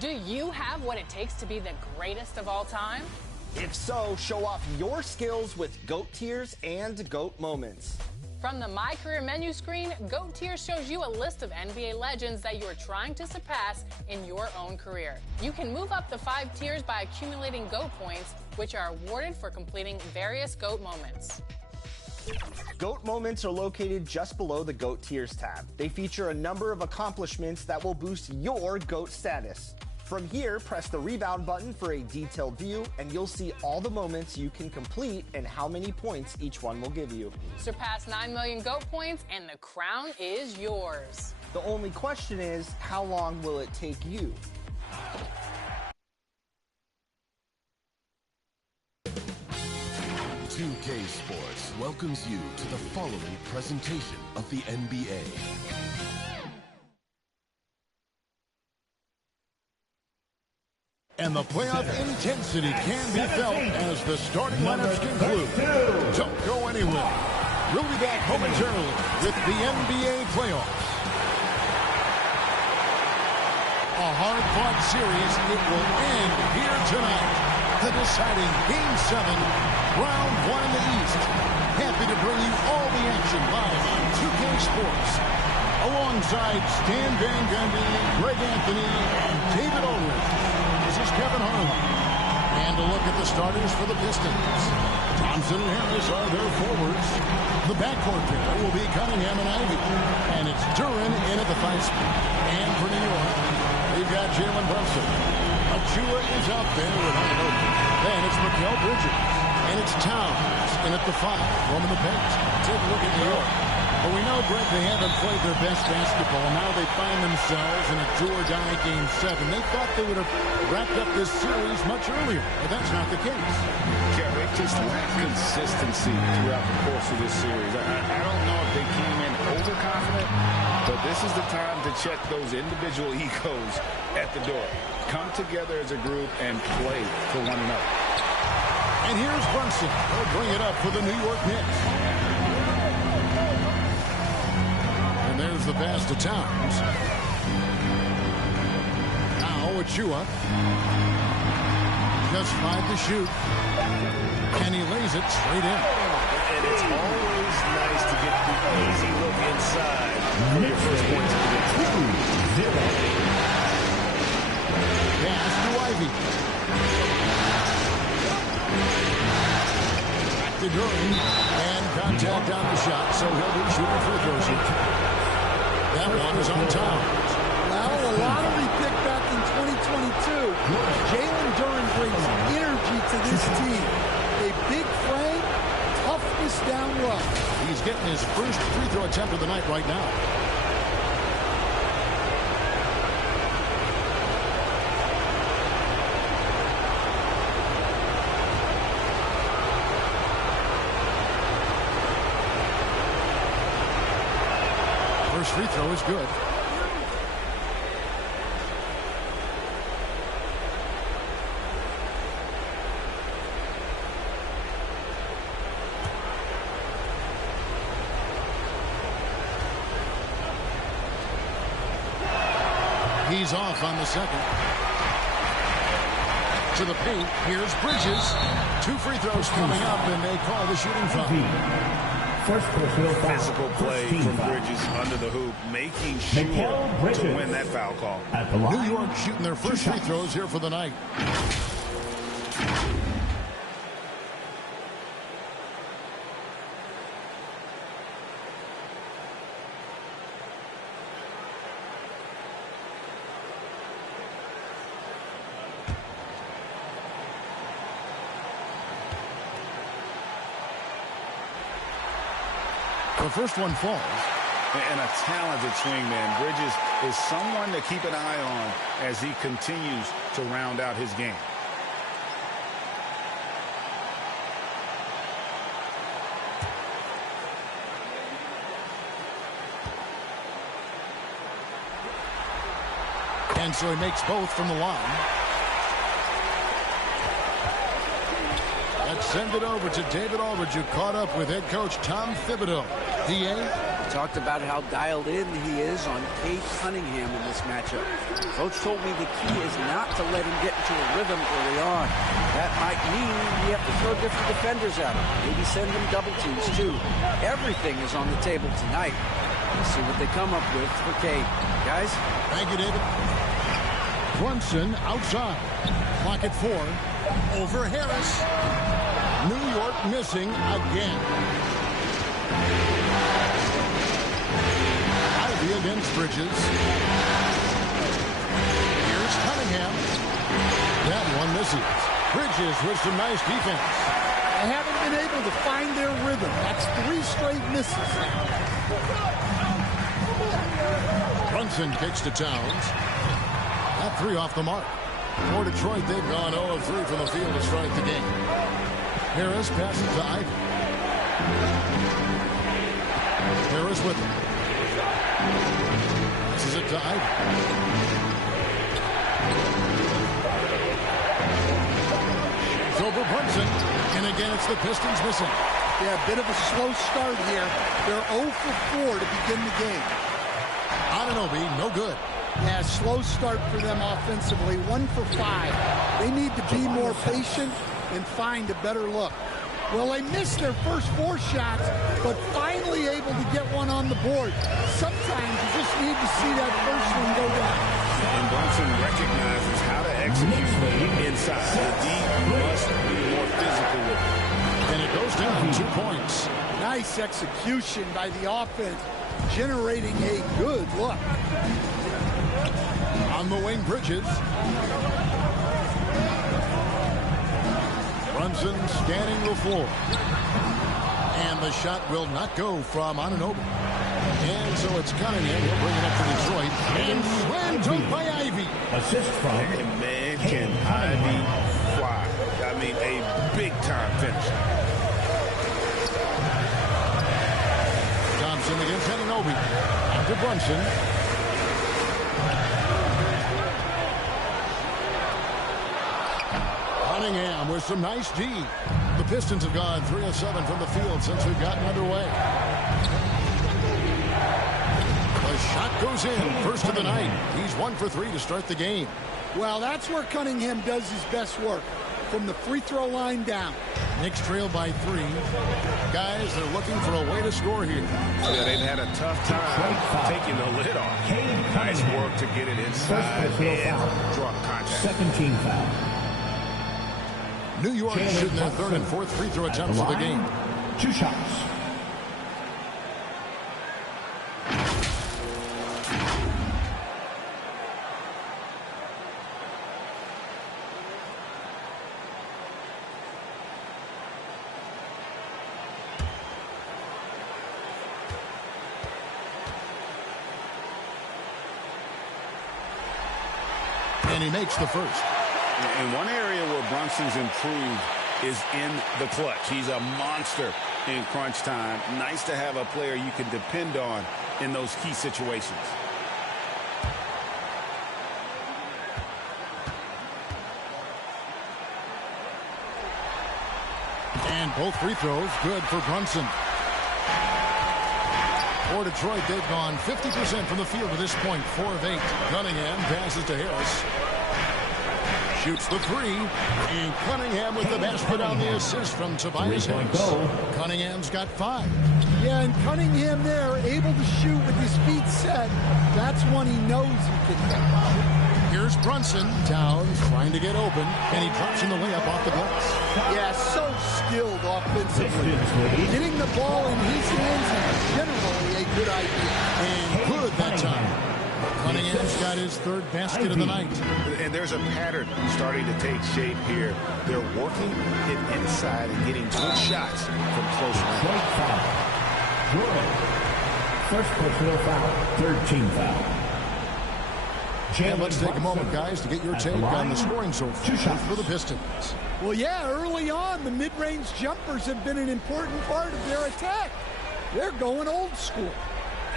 Do you have what it takes to be the greatest of all time? If so, show off your skills with GOAT Tiers and GOAT Moments. From the My Career menu screen, GOAT Tiers shows you a list of NBA legends that you are trying to surpass in your own career. You can move up the 5 tiers by accumulating GOAT points, which are awarded for completing various GOAT moments. GOAT Moments are located just below the GOAT Tiers tab. They feature a number of accomplishments that will boost your GOAT status. From here, press the rebound button for a detailed view, and you'll see all the moments you can complete and how many points each one will give you. Surpass 9 million GOAT points, and the crown is yours. The only question is, how long will it take you? $2K Sports welcomes you to the following presentation of the NBA. And the playoff intensity can be felt as the starting lineups conclude. Don't go anywhere. We'll be back momentarily with the NBA playoffs. A hard-fought series. It will end here tonight. The deciding Game 7, Round 1 in the East. Happy to bring you all the action live on 2K Sports. Alongside Stan Van Gundy, Greg Anthony, and David Ulrich. This is Kevin Harlan. And a look at the starters for the Pistons. Thompson and Harris are their forwards. The backcourt pair will be Cunningham and Ivy. And it's Duran in at the 5 spot. And for New York, we've got Jalen Brunson. Achua is out there with Hunter. Then it's Mikal Bridges. And it's Towns in at the 5, roaming the paint. Take a look at New York. But we know, Greg, they haven't played their best basketball. Now they find themselves in a do-or-die Game 7. They thought they would have wrapped up this series much earlier, but that's not the case. Yeah, they just lack consistency throughout the course of this series. I don't know if they came in overconfident, but this is the time to check those individual egos at the door. Come together as a group and play for one another. And here's Brunson. He'll bring it up for the New York Knicks. There's the pass to Towns. Now Achua. Just 5 to shoot. And he lays it straight in. And it's always nice to get the easy look inside for your first points of the game. Pass to Ivy. Back to Duran. And contact on the shot, so he'll be shooting free throws here. That one is on Towns. Well, a lottery pick back in 2022. Jalen Duran brings energy to this team. A big frame, toughness down low. He's getting his first free throw attempt of the night right now. First free throw is good. He's off on the second. To the paint. Here's Bridges. 2 free throws coming up, and they call the shooting foul. First personal foul. Physical play from Bridges under the hoop, making sure to win that foul call. New York shooting their first free throws here for the night. The first one falls. And a talented swingman. Bridges is someone to keep an eye on as he continues to round out his game. And so he makes both from the line. Let's send it over to David Aldridge, who caught up with head coach Tom Thibodeau. DA, Talked about how dialed in he is on Cade Cunningham in this matchup. Coach told me the key is not to let him get into a rhythm early on. That might mean we have to throw different defenders at him. Maybe send them double teams too. Everything is on the table tonight. Let's see what they come up with for Cade. Guys? Thank you, David. Brunson outside. Clock at 4. Over Harris. New York missing again. Ivy against Bridges. Here's Cunningham. That one misses. Bridges with some nice defense. They haven't been able to find their rhythm. That's 3 straight misses now. Brunson kicks to Towns. Got 3 off the mark. For Detroit, they've gone 0 of 3 from the field to start the game. Harris passes to Ivy. Harris with him. Passes it to Ivy. It's over Brunson. And again, it's the Pistons missing. Yeah, a bit of a slow start here. They're 0 for 4 to begin the game. Anunoby, no good. Yeah, slow start for them offensively. 1 for 5. They need to be more patient and find a better look. Well, they missed their first 4 shots, but finally able to get one on the board. Sometimes you just need to see that first one go down. And Brunson recognizes how to execute inside. The D must be more physical with it. And it goes down 2 points. Nice execution by the offense, generating a good look. On the wing, Bridges. Brunson scanning the floor. And the shot will not go from Anunoby. And so it's Cunningham. He'll bring it up to Detroit. And slam dunk by Ivy. Assist from. And man, can Ivy fly. I mean, a big-time finish. Thompson against Anunoby. Out to Brunson. Cunningham with some nice D. The Pistons have gone 3 of 7 from the field since we've gotten underway. The shot goes in. First of the night. He's 1 for 3 to start the game. Well, that's where Cunningham does his best work, from the free throw line down. Knicks trail by 3. Guys, they're looking for a way to score here. Yeah, they've had a tough time taking the lid off. Nice work to get it inside and draw contact. Second team foul. New York shooting their 3rd and 4th free throw attempts of the game. 2 shots. And he makes the first. And one area where Brunson's improved is in the clutch. He's a monster in crunch time. Nice to have a player you can depend on in those key situations. And both free throws good for Brunson. For Detroit, they've gone 50% from the field at this point, 4 of 8. Cunningham passes to Harris. Shoots the 3. And Cunningham with the basket on the assist from Tobias Harris. Cunningham's got 5. Yeah, and Cunningham there, able to shoot with his feet set. That's one he knows he can hit. Here's Brunson. Towns trying to get open, and he drops in the layup off the glass. Yeah, so skilled offensively. Getting the ball in his hands is generally a good idea. And good that time. Cunningham's got his 3rd basket of the night. And there's a pattern starting to take shape here. They're working it inside and getting good shots from close range. First personal foul, 3rd team foul. And let's take a moment, guys, to get your take on the scoring so far for the Pistons. Well, yeah, early on, the mid-range jumpers have been an important part of their attack. They're going old school.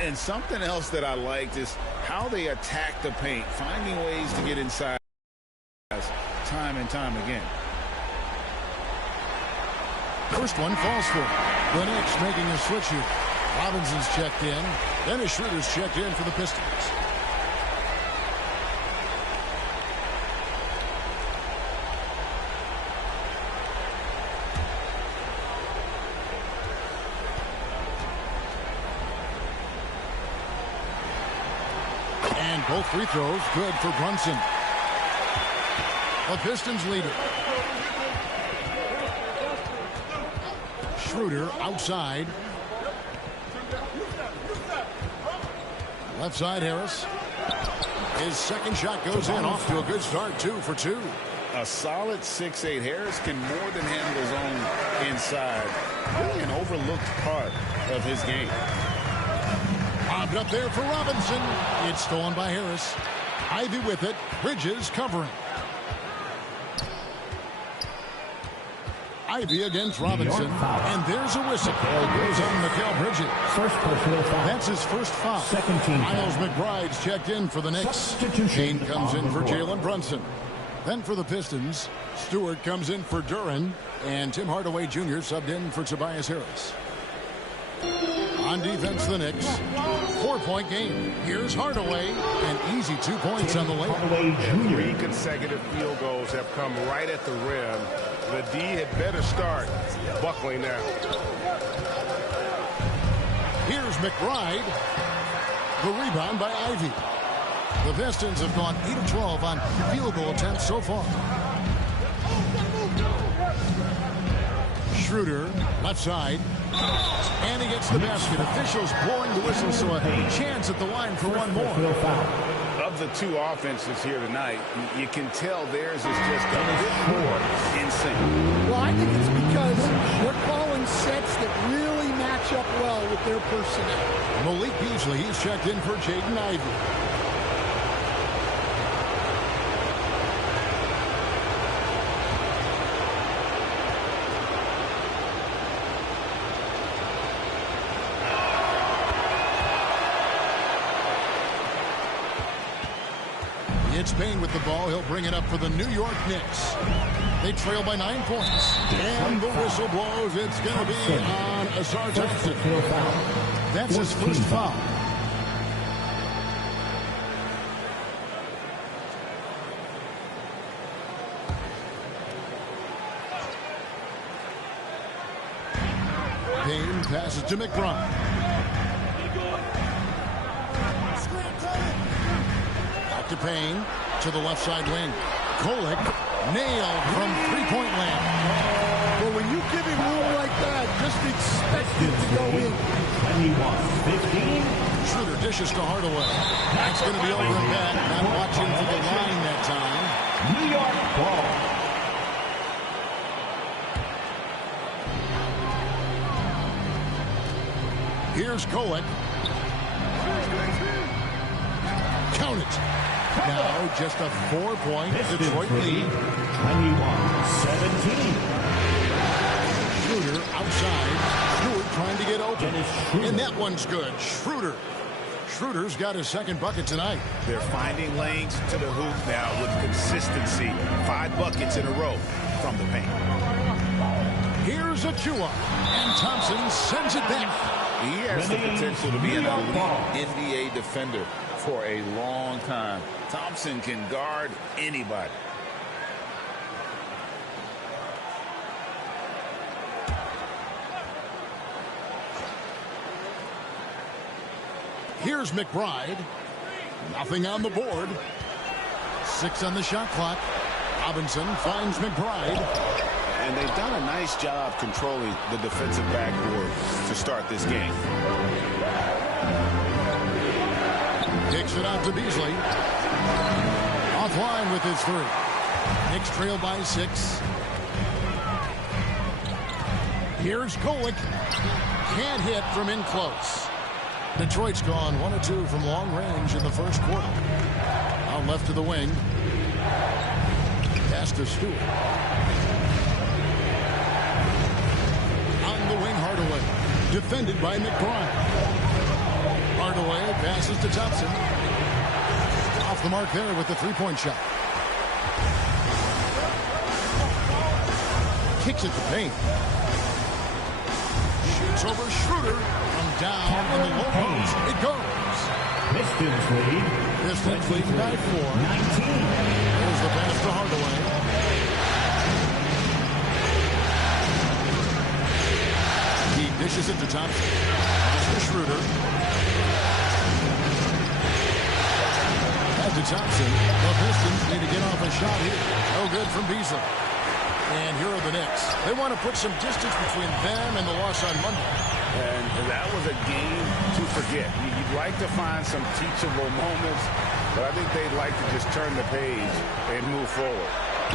And something else that I liked is how they attack the paint, finding ways to get inside time and time again. First one falls for the Knicks making a switch here. Robinson's checked in. Dennis Schroeder's checked in for the Pistons. And both free throws good for Brunson. The Pistons lead it. Schroeder outside. Left side Harris. His second shot goes in. Off to a good start. 2 for 2. A solid 6'8". Harris can more than handle his own inside. Really an overlooked part of his game. Bobbed up there for Robinson. It's stolen by Harris. Ivy with it. Bridges covering. Ivy against Robinson. And there's a whistle. It goes on Mikal Bridges. First personal foul. That's his first foul. Second team foul. Miles McBride's checked in for the Knicks. Substitution Shane comes in on for the board. Jalen Brunson. Then for the Pistons, Stewart comes in for Duran. And Tim Hardaway Jr. subbed in for Tobias Harris. On defense, the Knicks. 4-point game. Here's Hardaway. An easy 2 points on the layup. Hardaway Jr. 3 consecutive field goals have come right at the rim. The D had better start buckling now. Here's McBride. The rebound by Ivy. The Pistons have gone 8 of 12 on field goal attempts so far. Schroeder, left side. And he gets the basket. Officials blowing the whistle, so a chance at the line for one more. Of the two offenses here tonight, you can tell theirs is just a bit more in sync. Well, I think it's because they're calling sets that really match up well with their personnel. Malik Beasley, he's checked in for Jaden Ivey. It's Payne with the ball. He'll bring it up for the New York Knicks. They trail by 9 points. And the whistle blows. It's going to be on Asar Thompson. That's his first foul. Payne passes to McBride. To Payne, to the left side wing. Kolek nailed from three-point land. Well, when you give him room like that, just expect it to go in. 21-15. Schroeder dishes to Hardaway. That's going to be over and back. Not watching for the line that time. New York ball. Here's Kolek. Count it. Now just a 4-point Detroit lead. 21-17. Schroeder outside. Stewart trying to get open. And that one's good. Schroeder's got his second bucket tonight. They're finding lanes to the hoop now with consistency. 5 buckets in a row from the paint. Here's Achua. And Thompson sends it back. He has the potential to be an elite NBA defender for a long time. Thompson can guard anybody. Here's McBride. Nothing on the board. 6 on the shot clock. Robinson finds McBride. And they've done a nice job controlling the defensive backboard to start this game. Kicks it out to Beasley. Offline with his 3. Knicks trail by 6. Here's Kolek. Can't hit from in close. Detroit's gone 1 of 2 from long range in the first quarter. Out left to the wing. Pass to Stewart. On the wing, Hardaway. Defended by McBride. Hardaway passes to Thompson. Off the mark there with the 3-point shot. Kicks it to Payne. Shoots over Schroeder. From down in the low post. It goes. Pistons lead. Pistons leading by 4. 19. There's the pass to Hardaway. He dishes it to Thompson. Pass to Schroeder. Back to Thompson. The Pistons need to get off a shot here. No good from Beasley. And here are the Knicks. They want to put some distance between them and the loss on Monday. And that was a game to forget. You'd like to find some teachable moments, but I think they'd like to just turn the page and move forward.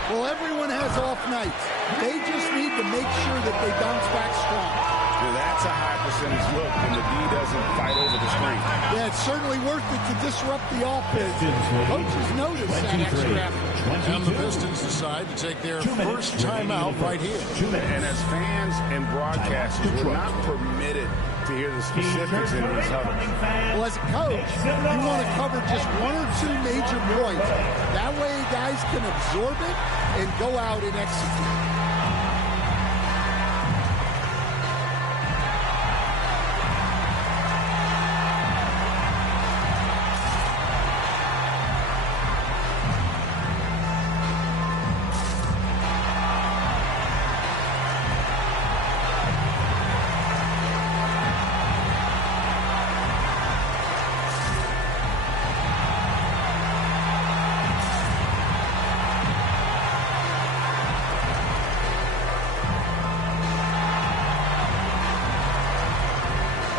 Well, everyone has off nights. They just need to make sure that they bounce back strong. Now, that's a high percentage look when the D doesn't fight over the screen. Yeah, it's certainly worth it to disrupt the offense. Coaches notice that extra effort. And the Pistons decide to take their first timeout right here. And as fans and broadcasters, we're not permitted to hear the specifics in these huddles. Well, as a coach, you want to cover just 1 or 2 major points. That way guys can absorb it and go out and execute.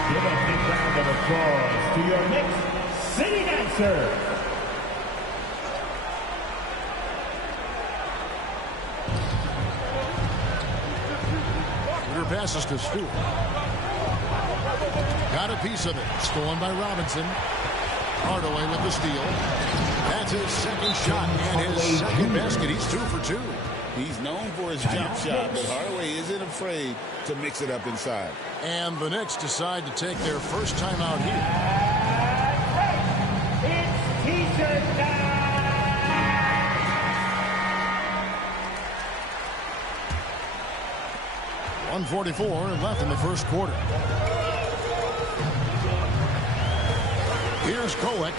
Give a big round of applause to your Knicks City Dancer. Your passes to Stewart. Got a piece of it. Stolen by Robinson. Hardaway with the steal. That's his second shot and his second basket. He's 2 for 2. He's known for his jump shot, but Hardaway isn't afraid to mix it up inside. And the Knicks decide to take their first timeout here. It's T-shirt time! 1:44 left in the first quarter. Here's Kolek,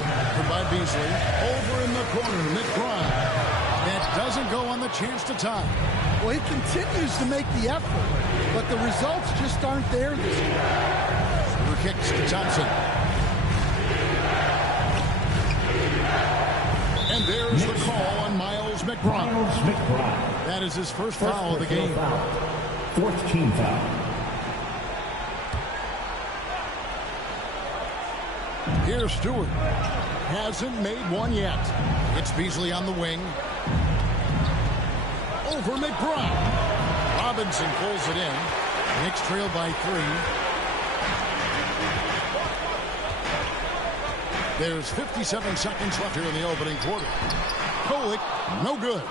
by Beasley. Over in the corner, McBride. That doesn't go on the chance to tie. Well, he continues to make the effort, but the results just aren't there this year. Shooter kicks to Thompson. And there's the call on Miles McBride. Miles McBride. That is his first foul of the game. Fourth team foul. Here's Stewart. Hasn't made one yet. It's Beasley on the wing. Over McBride. Robinson pulls it in. Knicks trail by 3. There's 57 seconds left here in the opening quarter. Kolek, no good.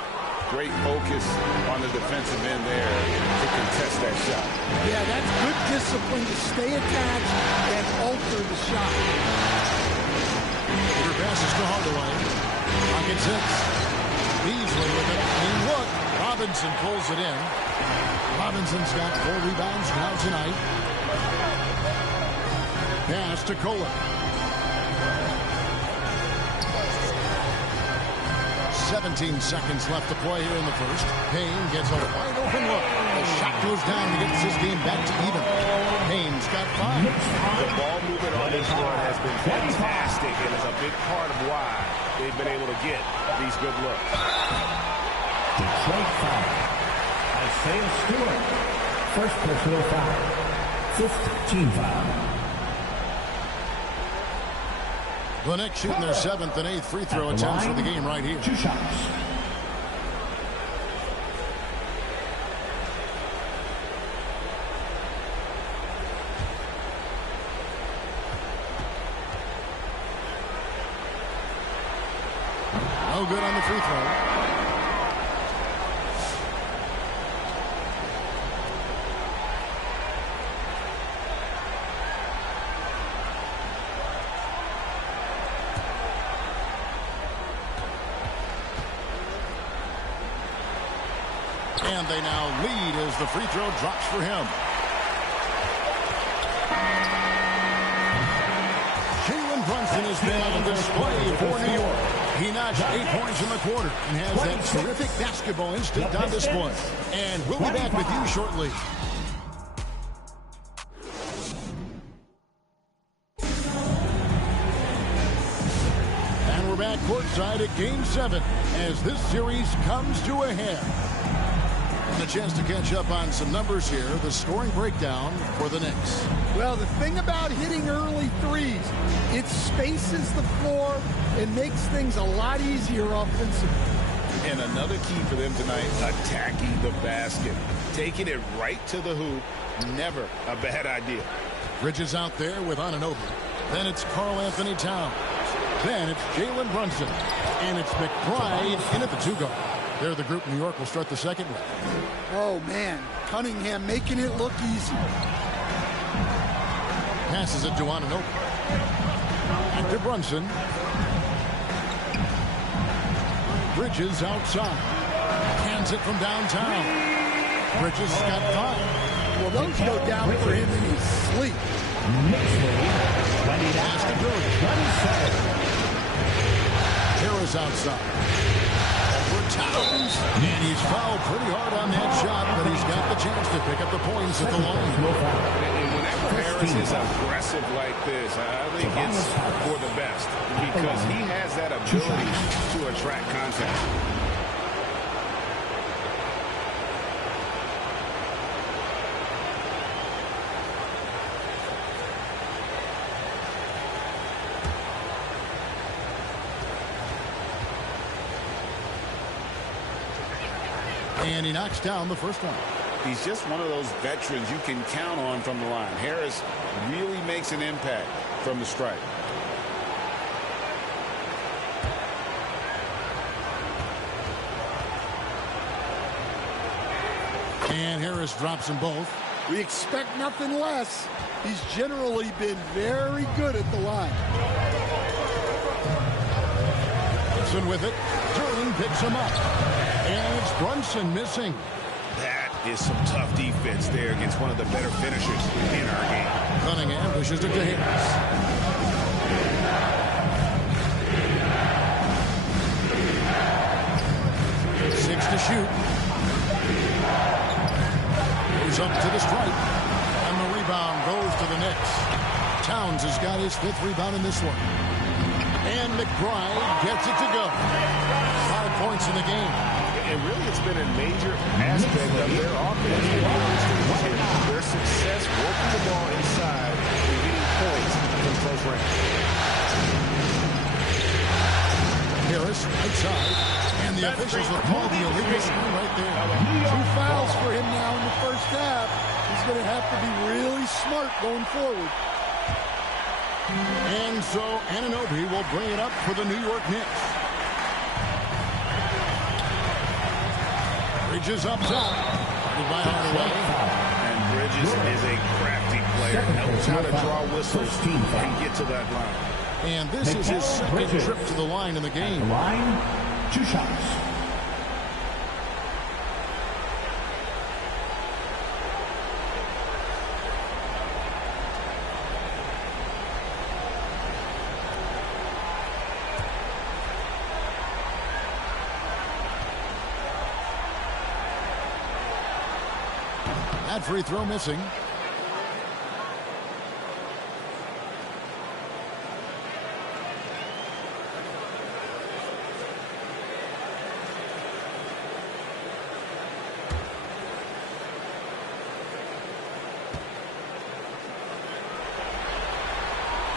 Great focus on the defensive end there to contest that shot. Yeah, that's good discipline to stay attached and alter the shot. Shooter passes to Hardaway. Pocket 6. Beasley with it. Clean look. Robinson pulls it in. Robinson's got 4 rebounds now tonight. Pass to Kolek. 17 seconds left to play here in the first. Payne gets a wide open look. The shot goes down and gets his game back to even. Payne's got 5. The ball movement on this run has been fantastic and is a big part of why they've been able to get these good looks. Detroit foul. Isaiah Stewart. First personal foul. 5th team foul. The Knicks shooting their 7th and 8th free throw attempts for the game right here. 2 shots. No good on the free throw. And they now lead as the free throw drops for him. has been on display for New York. He notched 8 points in the quarter and has that terrific basketball instinct on display. And we'll be back with you shortly. And we're back courtside at Game 7 as this series comes to a head. And a chance to catch up on some numbers here. The scoring breakdown for the Knicks. Well, the thing about hitting early threes, it spaces the floor and makes things a lot easier offensively. And another key for them tonight, attacking the basket. Taking it right to the hoop, never a bad idea. Bridges out there with Anunoby. Then it's Karl Anthony Towns. Then it's Jalen Brunson. And it's McBride in at the 2-guard. They're the group New York will start the second with. Oh, man. Cunningham making it look easy. Passes it to Anunoby. And to Brunson. Bridges outside. Hands it from downtown. Bridges got 5. Well, those go down for him in his sleep. Pass to Bridges. Harris outside. For Towns. And he's fouled pretty hard on that shot, but he's got the chance to pick up the points at the line. And whenever Harris is aggressive like this, I think it's for the best because he has that ability to attract contact. And he knocks down the first one. He's just one of those veterans you can count on from the line. Harris really makes an impact from the stripe. And Harris drops them both. We expect nothing less. He's generally been very good at the line. Brunson with it. Turling picks him up. And it's Brunson missing. That is some tough defense there against one of the better finishers in our game. Cunningham pushes it to Harris. 6 to shoot. Goes up to the stripe. And the rebound goes to the Knicks. Towns has got his 5th rebound in this one. And McBride gets it to go. 5 points in the game. And really, it's been a major aspect of their offense. Their success working the ball inside and getting points from close range. Harris outside. And the officials will call the illegal screen right there. 2 fouls for him now in the first half. He's going to have to be really smart going forward. And so Anunoby will bring it up for the New York Knicks. Bridges up top. By Hardaway. And Bridges is a crafty player. Knows how to draw whistles and get to that line. And this is his second trip to the line in the game. Line, 2 shots. That free throw missing.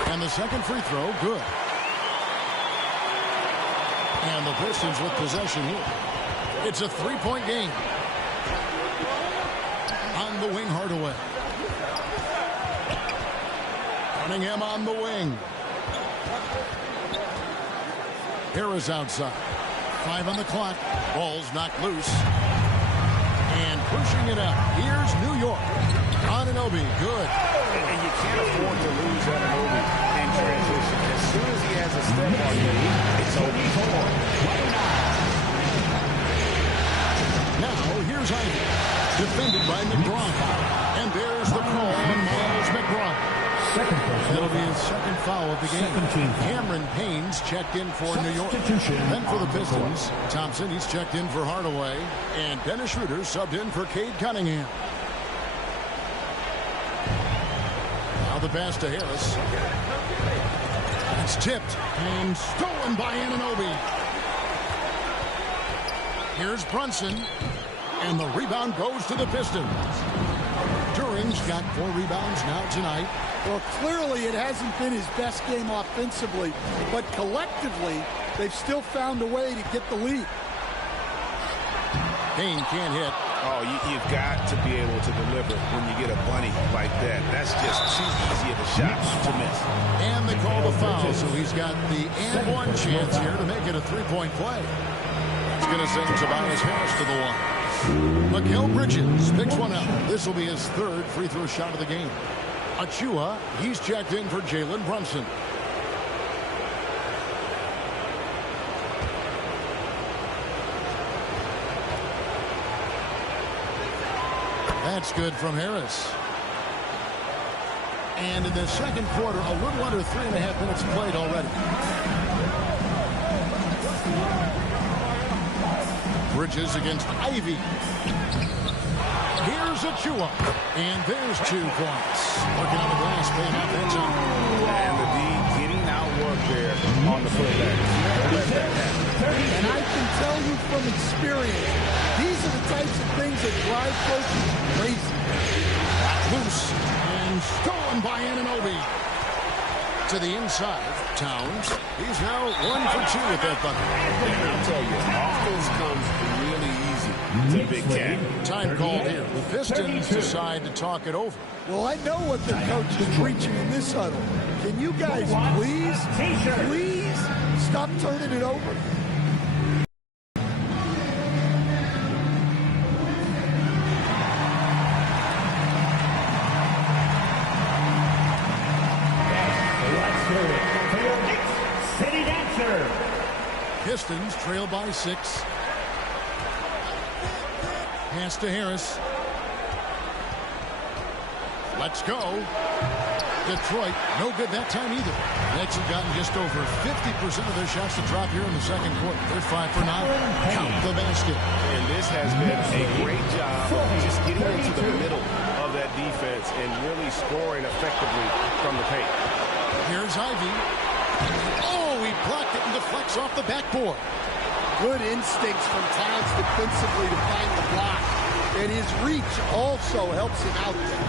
And the second free throw, good. And the Pistons with possession here. It's a 3-point game. On the wing, Hardaway. Cunningham on the wing. Harris outside. 5 on the clock. Ball's knocked loose. And pushing it out. Here's New York. Anunoby, good. And you can't afford to lose Anunoby in transition. As soon as he has a step on you, it's over. Now, here's Ivy. Defended by McBride. And there's the call on Miles McBride. That'll be his second foul of the game. Cameron Payne's checked in for New York. Then for the Pistons, Thompson, he's checked in for Hardaway. And Dennis Schroeder subbed in for Cade Cunningham. Now the pass to Harris. It's tipped and stolen by Anunoby. Here's Brunson. And the rebound goes to the Pistons. During's got 4 rebounds now tonight. Well, clearly it hasn't been his best game offensively, but collectively, they've still found a way to get the lead. Payne can't hit. Oh, you've got to be able to deliver when you get a bunny like that. That's just too easy of a shot to miss. And they call the foul, so he's got the and one chance here to make it a 3-point play. It's going to send Tobias Harris to the line. Mikal Bridges picks one up. This will be his 3rd free throw shot of the game. Achua, he's checked in for Jalen Brunson. That's good from Harris. And in the second quarter, a little under 3.5 minutes played already. Bridges against Ivy. Here's Achua. And there's 2 points. Working on the glass, paying off that time. And the D getting outworked there on the putback. And I can tell you from experience, these are the types of things that drive coaches crazy. Loose and stolen by Anunoby. To the inside, Towns. He's now 1 for 2 with that bucket. I'll tell you, offense comes really easy to Big Cat. Time called here. The Pistons decide to talk it over. Well, I know what the coach is preaching in this huddle. Can you guys please stop turning it over? Pistons trail by 6. Pass to Harris. Let's go. Detroit, no good that time either. Knicks have gotten just over 50% of their shots to drop here in the second quarter. They're 5 for 9. Count the basket. And this has been a great job of just getting into the middle of that defense and really scoring effectively from the paint. Here's Ivy. Oh, he blocked it and deflects off the backboard. Good instincts from Towns defensively to find the block. And his reach also helps him out there.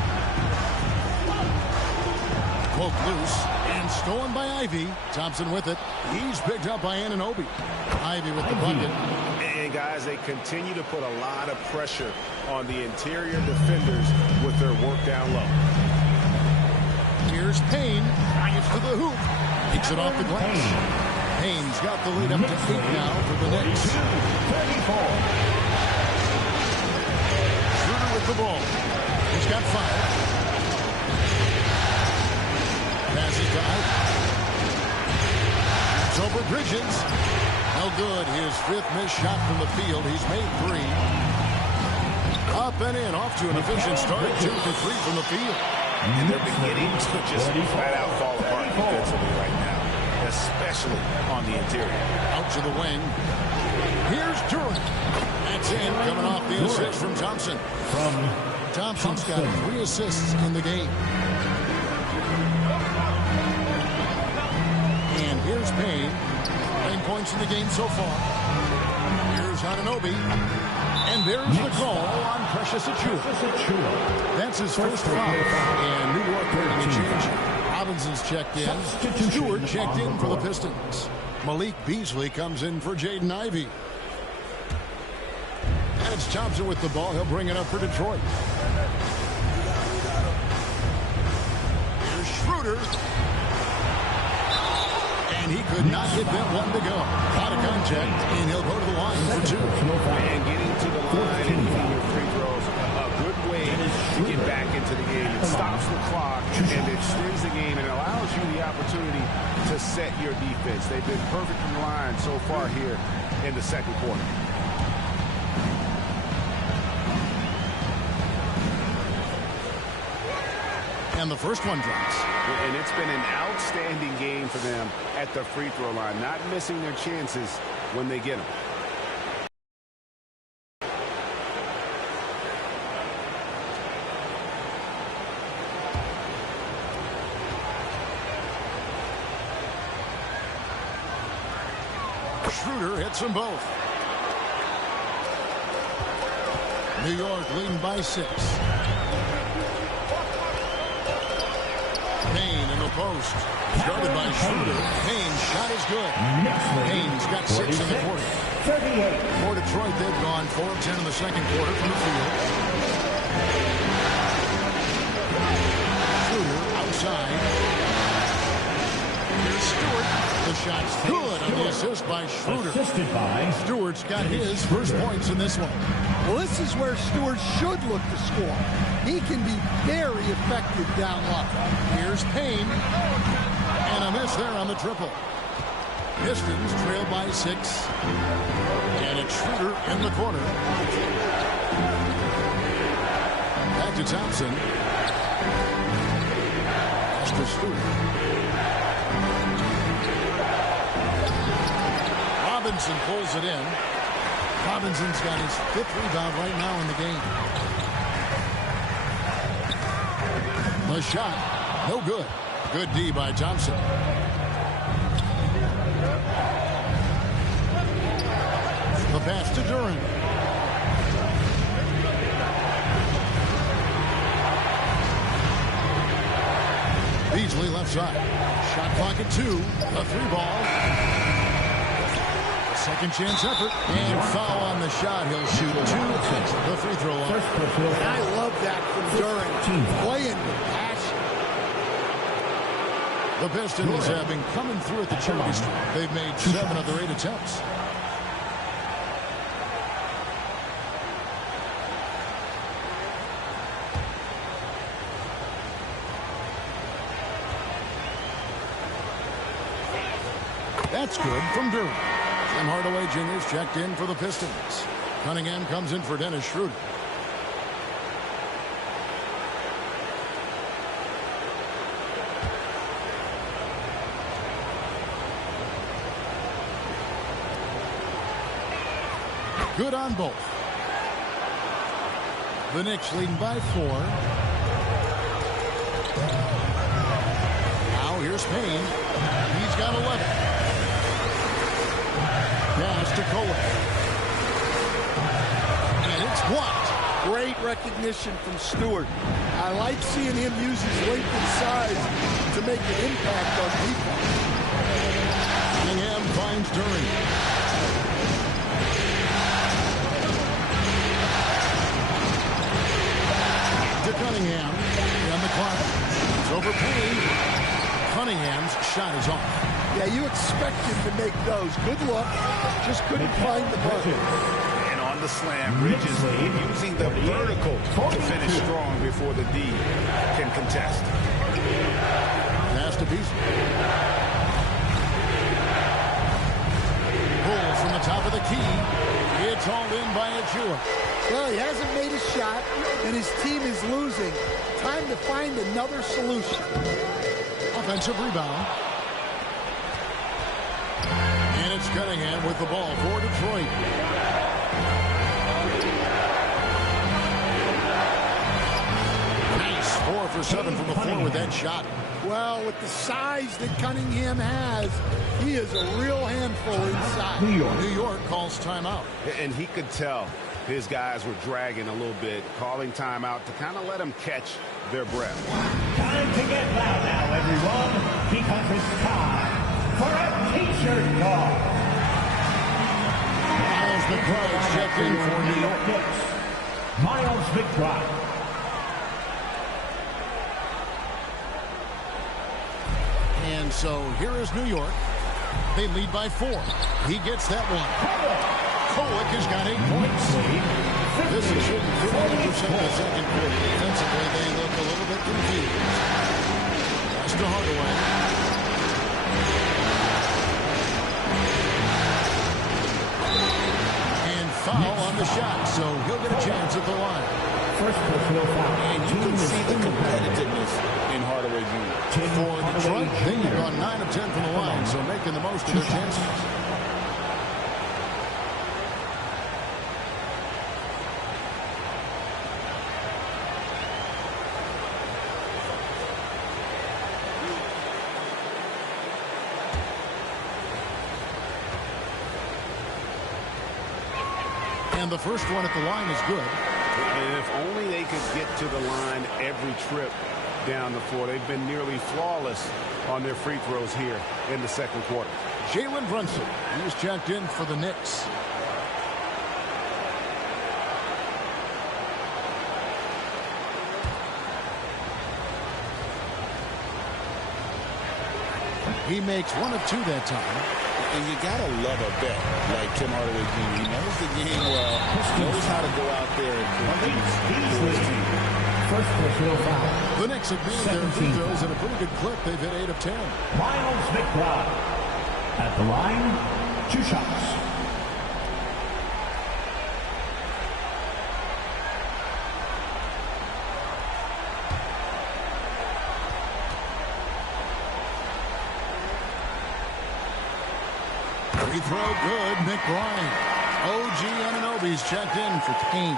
Poked loose and stolen by Ivy. Thompson with it. He's picked up by Anunoby. Ivy with the bucket. And guys, they continue to put a lot of pressure on the interior defenders with their work down low. Here's Payne. Drives to the hoop. Takes it off the glass. Payne's got the lead up to 8 now for the Knicks. Schroeder with the ball. He's got 5. Pass it to Ivy. It's over Bridges. No good. His 5th missed shot from the field. He's made 3. Up and in. Off to an efficient start. 2 for 3 from the field. And they're beginning to just flat out fall apart defensively right now, especially on the interior. Out to the wing. Here's During. That's in, coming off the assist from Thompson. Thompson's got 3 assists in the game. And here's Payne. 9 points in the game so far. Here's Anunoby. And there's the call on Precious Achua. That's his first foul. And New York making a change. Robinson's checked in. Stewart checked in for the Pistons. Malik Beasley comes in for Jaden Ivey. And it's Thompson with the ball. He'll bring it up for Detroit. Here's Schroeder. And he could not get that one to go. Out of contact, and he'll go to the line for 2. And getting to the line and hitting your free throws, a good way to get back into the game. It stops the clock and it extends the game and allows you the opportunity to set your defense. They've been perfect in the line so far here in the second quarter. And the first one drops. And it's been an outstanding game for them at the free throw line, not missing their chances when they get them. Schroeder hits them both. New York leading by 6. Payne in the post. Started by Schroeder. Payne's shot is good. Payne's got 6 in the quarter. For Detroit, they've gone 4 of 10 in the second quarter from the field. Schroeder outside. Here's Stewart. The shot's good on the assist by Schroeder. Stewart's got his first points in this one. Well, this is where Stewart should look to score. He can be very effective down low. Here's Payne. And a miss there on the triple. Pistons trail by 6. And it's Schroeder in the corner. Back to Thompson. Pass to Stewart. Robinson pulls it in. Robinson's got his 5th rebound right now in the game. The shot, no good. Good D by Thompson. The pass to Duran. Beasley left side. Shot clock at 2. A 3-ball. Second chance effort. And foul on the shot. He'll shoot 2 at the free throw line. And I love that from Duran. Playing with passion. The Pistons have been coming through at the charity streak. They've made 7 of their 8 attempts. That's good from Duran. Tim Hardaway Jr.'s checked in for the Pistons. Cunningham comes in for Dennis Schroeder. Good on both. The Knicks leading by 4. Now here's Payne. He's got 11. Pass to Cohen. And it's blocked. Great recognition from Stewart. I like seeing him use his length and size to make an impact on people. Cunningham finds Duran. To Cunningham. And the clock. It's over Payne. Cunningham's shot is off. Yeah, you expect him to make those. Good luck. Just couldn't find the button. And on the slam, Bridges using the vertical to finish strong before the D can contest. Pass to Beasley. Pull from the top of the key. It's hauled in by Achua. Well, he hasn't made a shot, and his team is losing. Time to find another solution. Offensive rebound. And it's Cunningham with the ball for Detroit. Nice. 4 for 7 from the floor with that shot. Well, with the size that Cunningham has, he is a real handful inside. New York calls timeout. And he could tell his guys were dragging a little bit, calling timeout to kind of let them catch their breath. Time to get loud now, everyone, because it's time for a t-shirt call. Miles McBride's checked in for New York. Miles McBride. And so here is New York. They lead by 4. He gets that one. Kolek has got 8 points. This is shooting 50% of the second quarter. Defensively, they look a little bit confused. Pass to Hardaway. And foul on the the shot, so he'll get a chance at the line. First personal foul. And you can see the competitiveness in Hardaway Jr. For Detroit, they've gone 9 of 10 from the line, so making the most of their chances. And the first one at the line is good. And if only they could get to the line every trip down the floor. They've been nearly flawless on their free throws here in the second quarter. Jalen Brunson, he was checked in for the Knicks. He makes 1 of 2 that time. And you got to love a bet like Tim Hardaway Jr. He knows the game well, knows how to go out there and produce for his team. First personal foul. The Knicks have made their free throws at a pretty good clip. They've hit 8 of 10. Miles McBride. At the line, 2 shots. Free throw good, McBride. OG Anunoby's checked in for Kane.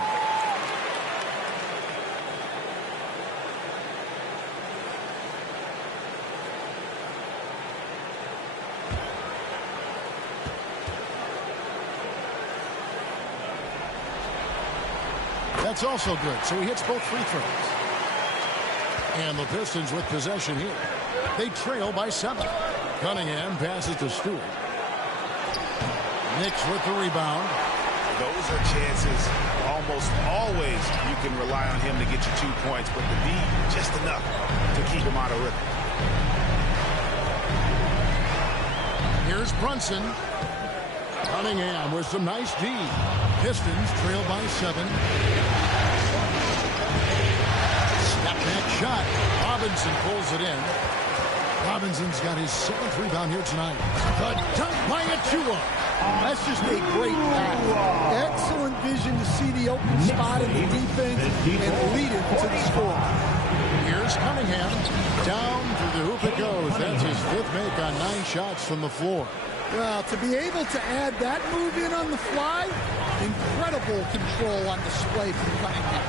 That's also good, so he hits both free throws. And the Pistons with possession here. They trail by 7. Cunningham passes to Stewart. Knicks with the rebound. Those are chances almost always you can rely on him to get you 2 points, but the D just enough to keep him out of rhythm. Here's Brunson. Cunningham with some nice D. Pistons trail by 7. Step back shot. Robinson pulls it in. Robinson's got his 7th rebound here tonight. The dunk by Achua. That's just a great pass. Excellent vision to see the open spot in the defense and lead it to the score. Here's Cunningham. Down through the hoop it goes. That's his 5th make on 9 shots from the floor. Well, to be able to add that move in on the fly, incredible control on display from Cunningham.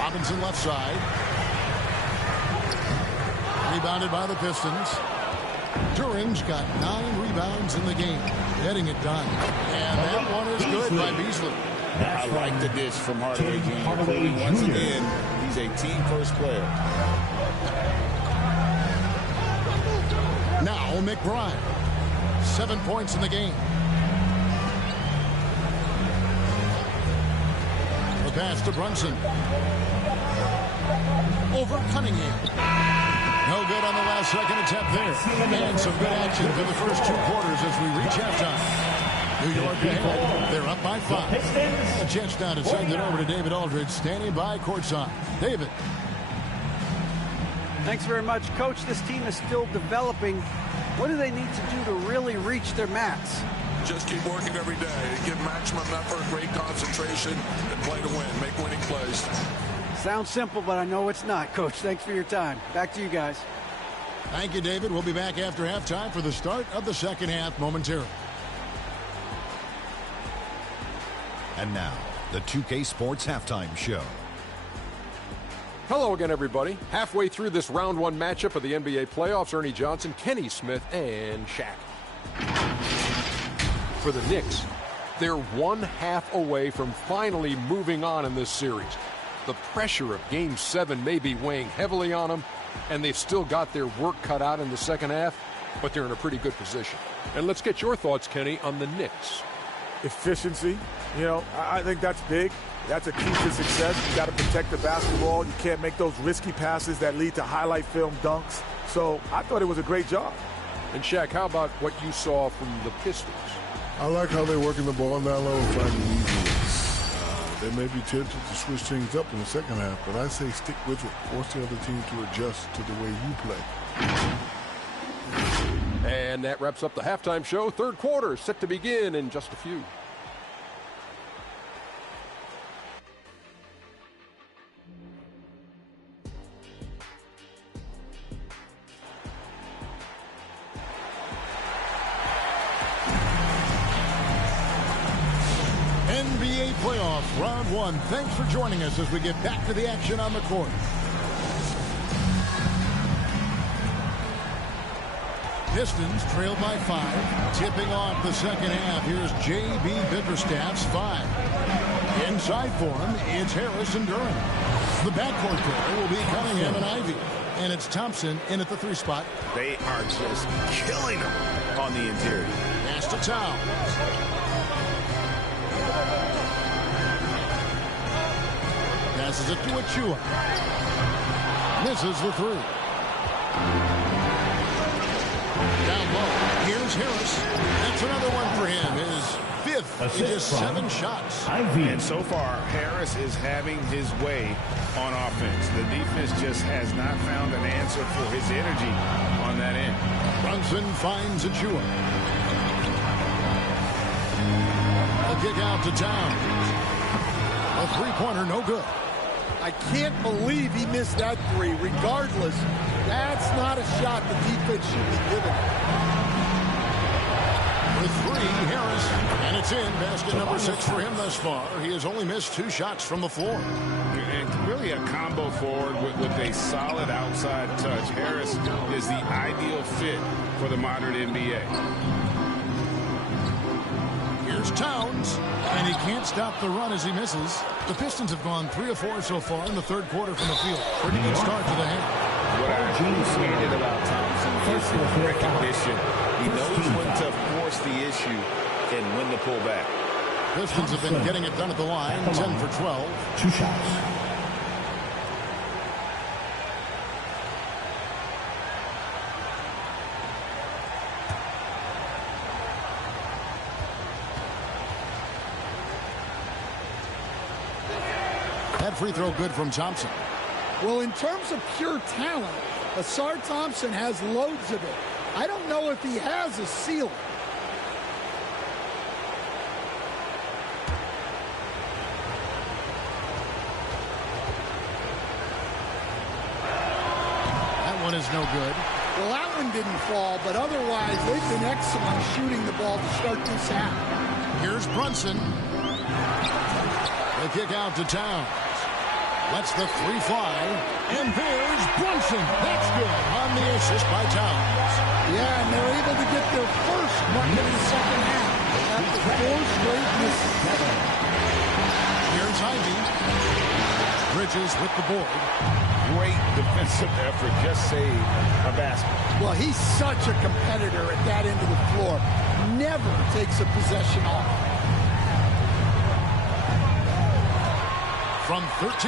Robinson left side. Rebounded by the Pistons. Duran's got 9 rebounds in the game, getting it done. And that one is good by Beasley. I like the dish from Hardaway Jr. Once again, he's a team-first player. Now McBride. 7 points in the game. The pass to Brunson. Over Cunningham. No good on the last second attempt there. And some good action for the first 2 quarters as we reach halftime. New York ahead. They're up by 5. A chance now to send it over to David Aldridge, standing by courtside. David. Thanks very much, Coach. This team is still developing. What do they need to do to really reach their max? Just keep working every day. Give maximum effort, great concentration, and play to win. Make winning plays. Sounds simple, but I know it's not, Coach. Thanks for your time. Back to you guys. Thank you, David. We'll be back after halftime for the start of the second half momentarily. And now, the 2K Sports Halftime Show. Hello again, everybody. Halfway through this round 1 matchup of the NBA playoffs, Ernie Johnson, Kenny Smith, and Shaq. For the Knicks, they're 1/2 away from finally moving on in this series. The pressure of Game 7 may be weighing heavily on them, and they've still got their work cut out in the second half, but they're in a pretty good position. And let's get your thoughts, Kenny, on the Knicks. Efficiency, I think that's big. That's a key to success. You got to protect the basketball. You can't make those risky passes that lead to highlight film dunks. So I thought it was a great job. And Shaq, how about what you saw from the Pistons? I like how they're working the ball down low and finding easy looks. They may be tempted to switch things up in the second half, but I say stick with it. Force the other team to adjust to the way you play. And that wraps up the halftime show. Third quarter set to begin in just a few. NBA playoffs, round one. Thanks for joining us as we get back to the action on the court. Pistons trailed by 5. Tipping off the second half. Here's J.B. Bickerstaff's 5. Inside for him, it's Harris and Durant. The backcourt there will be Cunningham and Ivy. And it's Thompson in at the 3 spot. They are just killing them on the interior. Pass to Towns. Passes it to Achua. Misses the 3. Down low. Here's Harris. That's another one for him. His 5th in just 7 shots. And so far, Harris is having his way on offense. The defense just has not found an answer for his energy on that end. Brunson finds Achua. A kick out to Towns. A 3-pointer, no good. I can't believe he missed that 3. Regardless, that's not a shot the defense should be giving. With 3, Harris, and it's in. Basket number 6 for him thus far. He has only missed 2 shots from the floor. And really a combo forward with a solid outside touch. Harris is the ideal fit for the modern NBA. Here's Towns, and he can't stop the run as he misses. The Pistons have gone 3 of 4 so far in the 3rd quarter from the field. Pretty good start to the half. What I appreciated about Thompson is his recognition. He knows when to force the issue and when to pull back. Pistons have been getting it done at the line, 10 for 12. 2 shots. That free throw good from Thompson. Well, in terms of pure talent, Asar Thompson has loads of it. I don't know if he has a ceiling. That one is no good. Well, that one didn't fall, but otherwise they've been excellent shooting the ball to start this half. Here's Brunson. The kick out to Towns. Lets the 3 fly. And there's Brunson. That's good on the assist by Towns. Yeah, and they're able to get their first bucket in the second half. After 4 straight misses. Here's Ivy. Bridges with the board. Great defensive effort. Just saved a basket. Well, he's such a competitor at that end of the floor. Never takes a possession off. From 13,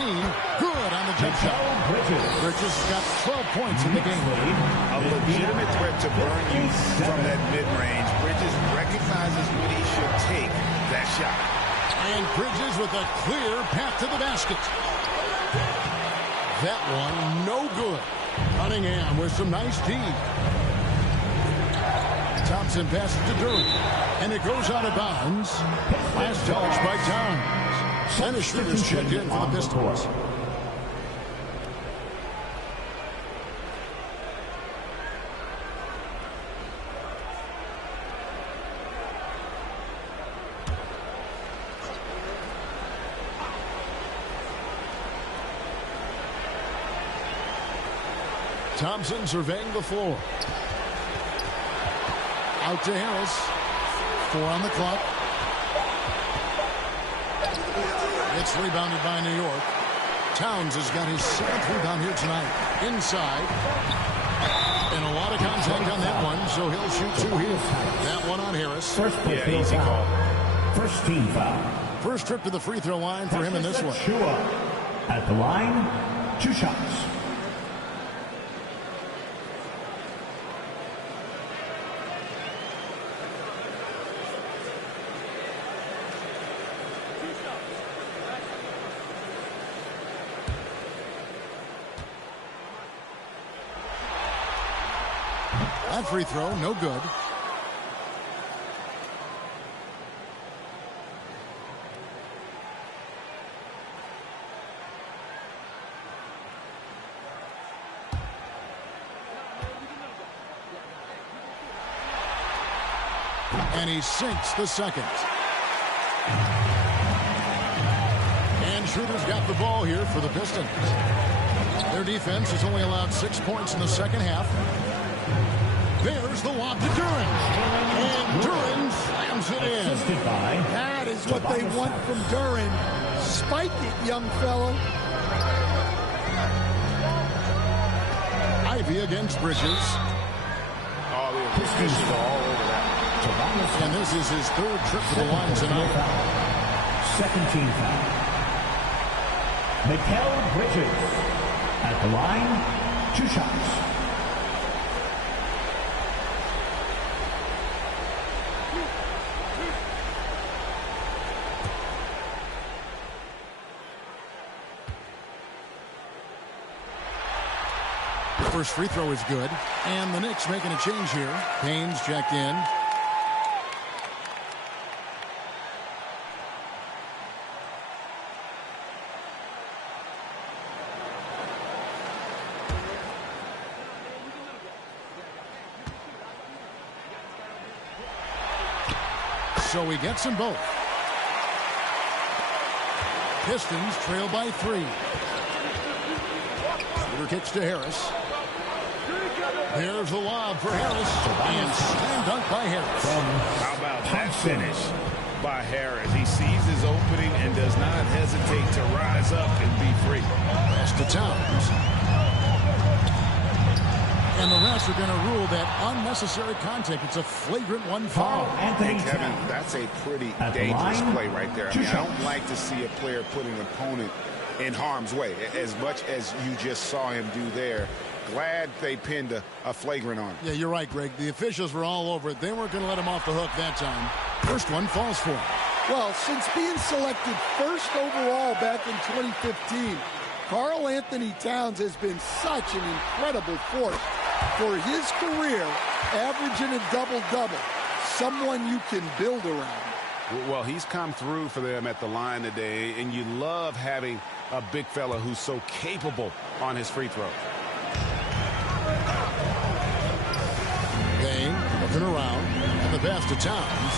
good on the jump shot. Bridges has got 12 points in the game. A legitimate threat to burn you from that mid-range. Bridges recognizes when he should take that shot. And Bridges with a clear path to the basket. That one, no good. Cunningham with some nice D. Thompson passes to Durant. And it goes out of bounds. Last touch by Towns. Dennis Schroeder's checked in for the Pistons. Thompson surveying the floor. Out to Harris. 4 on the clock. It's rebounded by New York. Towns has got his 7th rebound here tonight. Inside. And a lot of contact on that one, so he'll shoot 2 here. That one on Harris. Yeah, easy call. First team foul. First trip to the free throw line for him in this one. At the line, 2 shots. That free throw, no good. And he sinks the second. got the ball here for the Pistons. Their defense has only allowed 6 points in the second half. There's the lob to Duren. And Duren slams it in. That is what they want from Duren. Spike it, young fellow. Ivy against Bridges. Oh, the Pistons are all over that. And this is his third trip to the line tonight. Second team foul. Mikal Bridges at the line, 2 shots. First free throw is good. And the Knicks making a change here. Payne's checked in. So he gets them both. Pistons trail by 3. Shooter kicks to Harris. There's the lob for Harris. And slam dunk by Harris. How about that finish by Harris? He sees his opening and does not hesitate to rise up and be free. Pass to Towns. And the refs are going to rule that unnecessary contact. It's a flagrant 1 foul. Hey, Kevin, that's a pretty dangerous play right there. I mean, I don't like to see a player put an opponent in harm's way, as much as you just saw him do there. Glad they pinned a flagrant on him. Yeah, you're right, Greg. The officials were all over it. They weren't going to let him off the hook that time. First one falls for him. Well, since being selected first overall back in 2015, Karl Anthony Towns has been such an incredible force for his career, averaging a double-double. Someone you can build around. Well, he's come through for them at the line today, and you love having a big fella who's so capable on his free throws. Payne looking around, and the pass to Towns.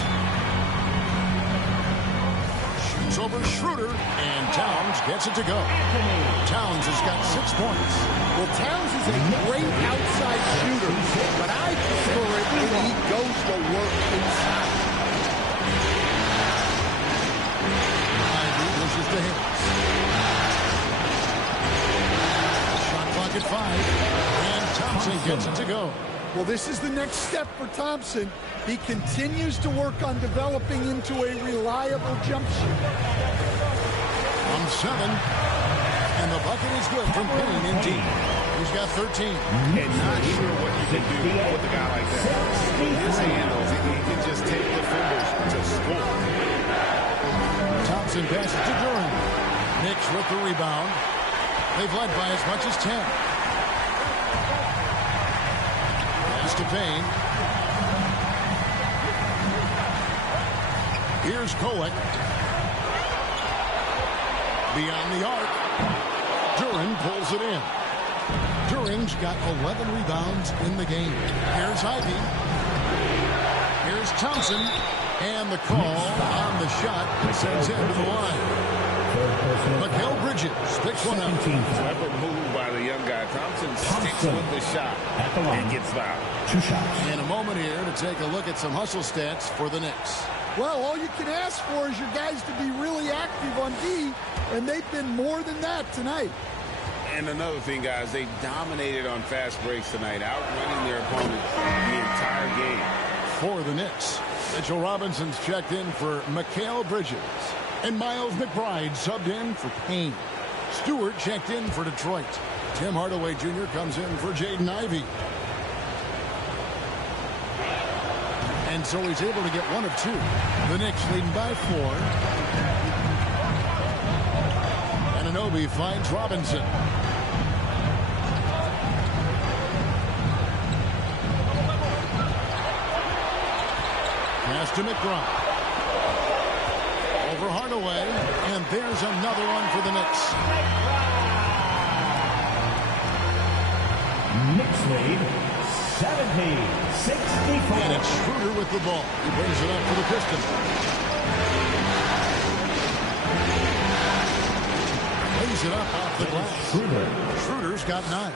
Shoots over Schroeder, and Towns gets it to go. Towns has got 6 points. Well, Towns is a great outside shooter, but I prefer it when he goes to work inside. Ivy pushes to Harris. Shot clock at 5, and Thompson gets it to go. Well, this is the next step for Thompson. He continues to work on developing into a reliable jump shooter. On 7, and the bucket is good from Payne in deep. He's got 13. And not sure what you can do with a guy like that. His handles, he can just take defenders to score. Thompson passes to Duren. Knicks with the rebound. They've led by as much as 10. Pass to Payne. Here's Kolek. Beyond the arc. Duren pulls it in. Duren's got 11 rebounds in the game. Here's Ivy. Here's Thompson. And the call on the shot sends him to the line. Mikal Bridges picks one up. Clever move by the young guy. Thompson sticks with the shot and gets fouled. 2 shots. And a moment here to take a look at some hustle stats for the Knicks. Well, all you can ask for is your guys to be really active on D, and they've been more than that tonight. And another thing, guys, they dominated on fast breaks tonight, outrunning their opponents the entire game. For the Knicks, Mitchell Robinson's checked in for Mikal Bridges. And Miles McBride subbed in for Payne. Stewart checked in for Detroit. Tim Hardaway Jr. comes in for Jaden Ivey. And so he's able to get 1 of 2. The Knicks leading by 4. And Anunoby finds Robinson. Pass to McBride. Over Hardaway, and there's another one for the Knicks. Knicks lead 70-64. And it's Schroeder with the ball. He brings it up for the Pistons. lays it up off the glass. Schroeder's got 9.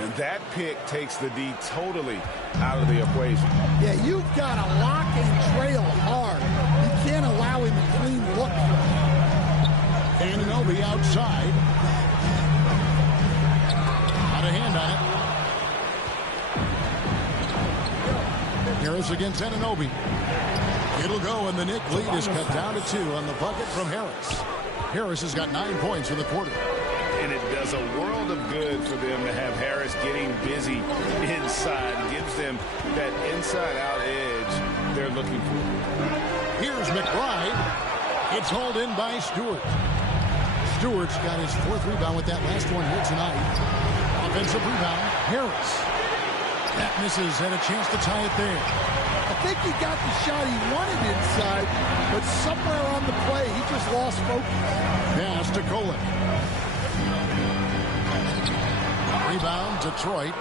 And that pick takes the D totally out of the equation. Yeah, you've got to lock and trail hard. You can't allow him a clean look. Anunoby outside. Not a hand on it. Harris against Anunoby. It'll go, and the Knicks lead is cut down to 2 on the bucket from Harris. Harris has got 9 points in the quarter. And it does a world of good for them to have Harris getting busy inside. Gives them that inside-out edge they're looking for. Here's McBride. It's hauled in by Stewart. Stewart's got his 4th rebound with that last one here tonight. Offensive rebound, Harris. That misses, and a chance to tie it there. I think he got the shot he wanted inside, but somewhere on the play, he just lost focus. Pass to Kolek. Rebound, Detroit.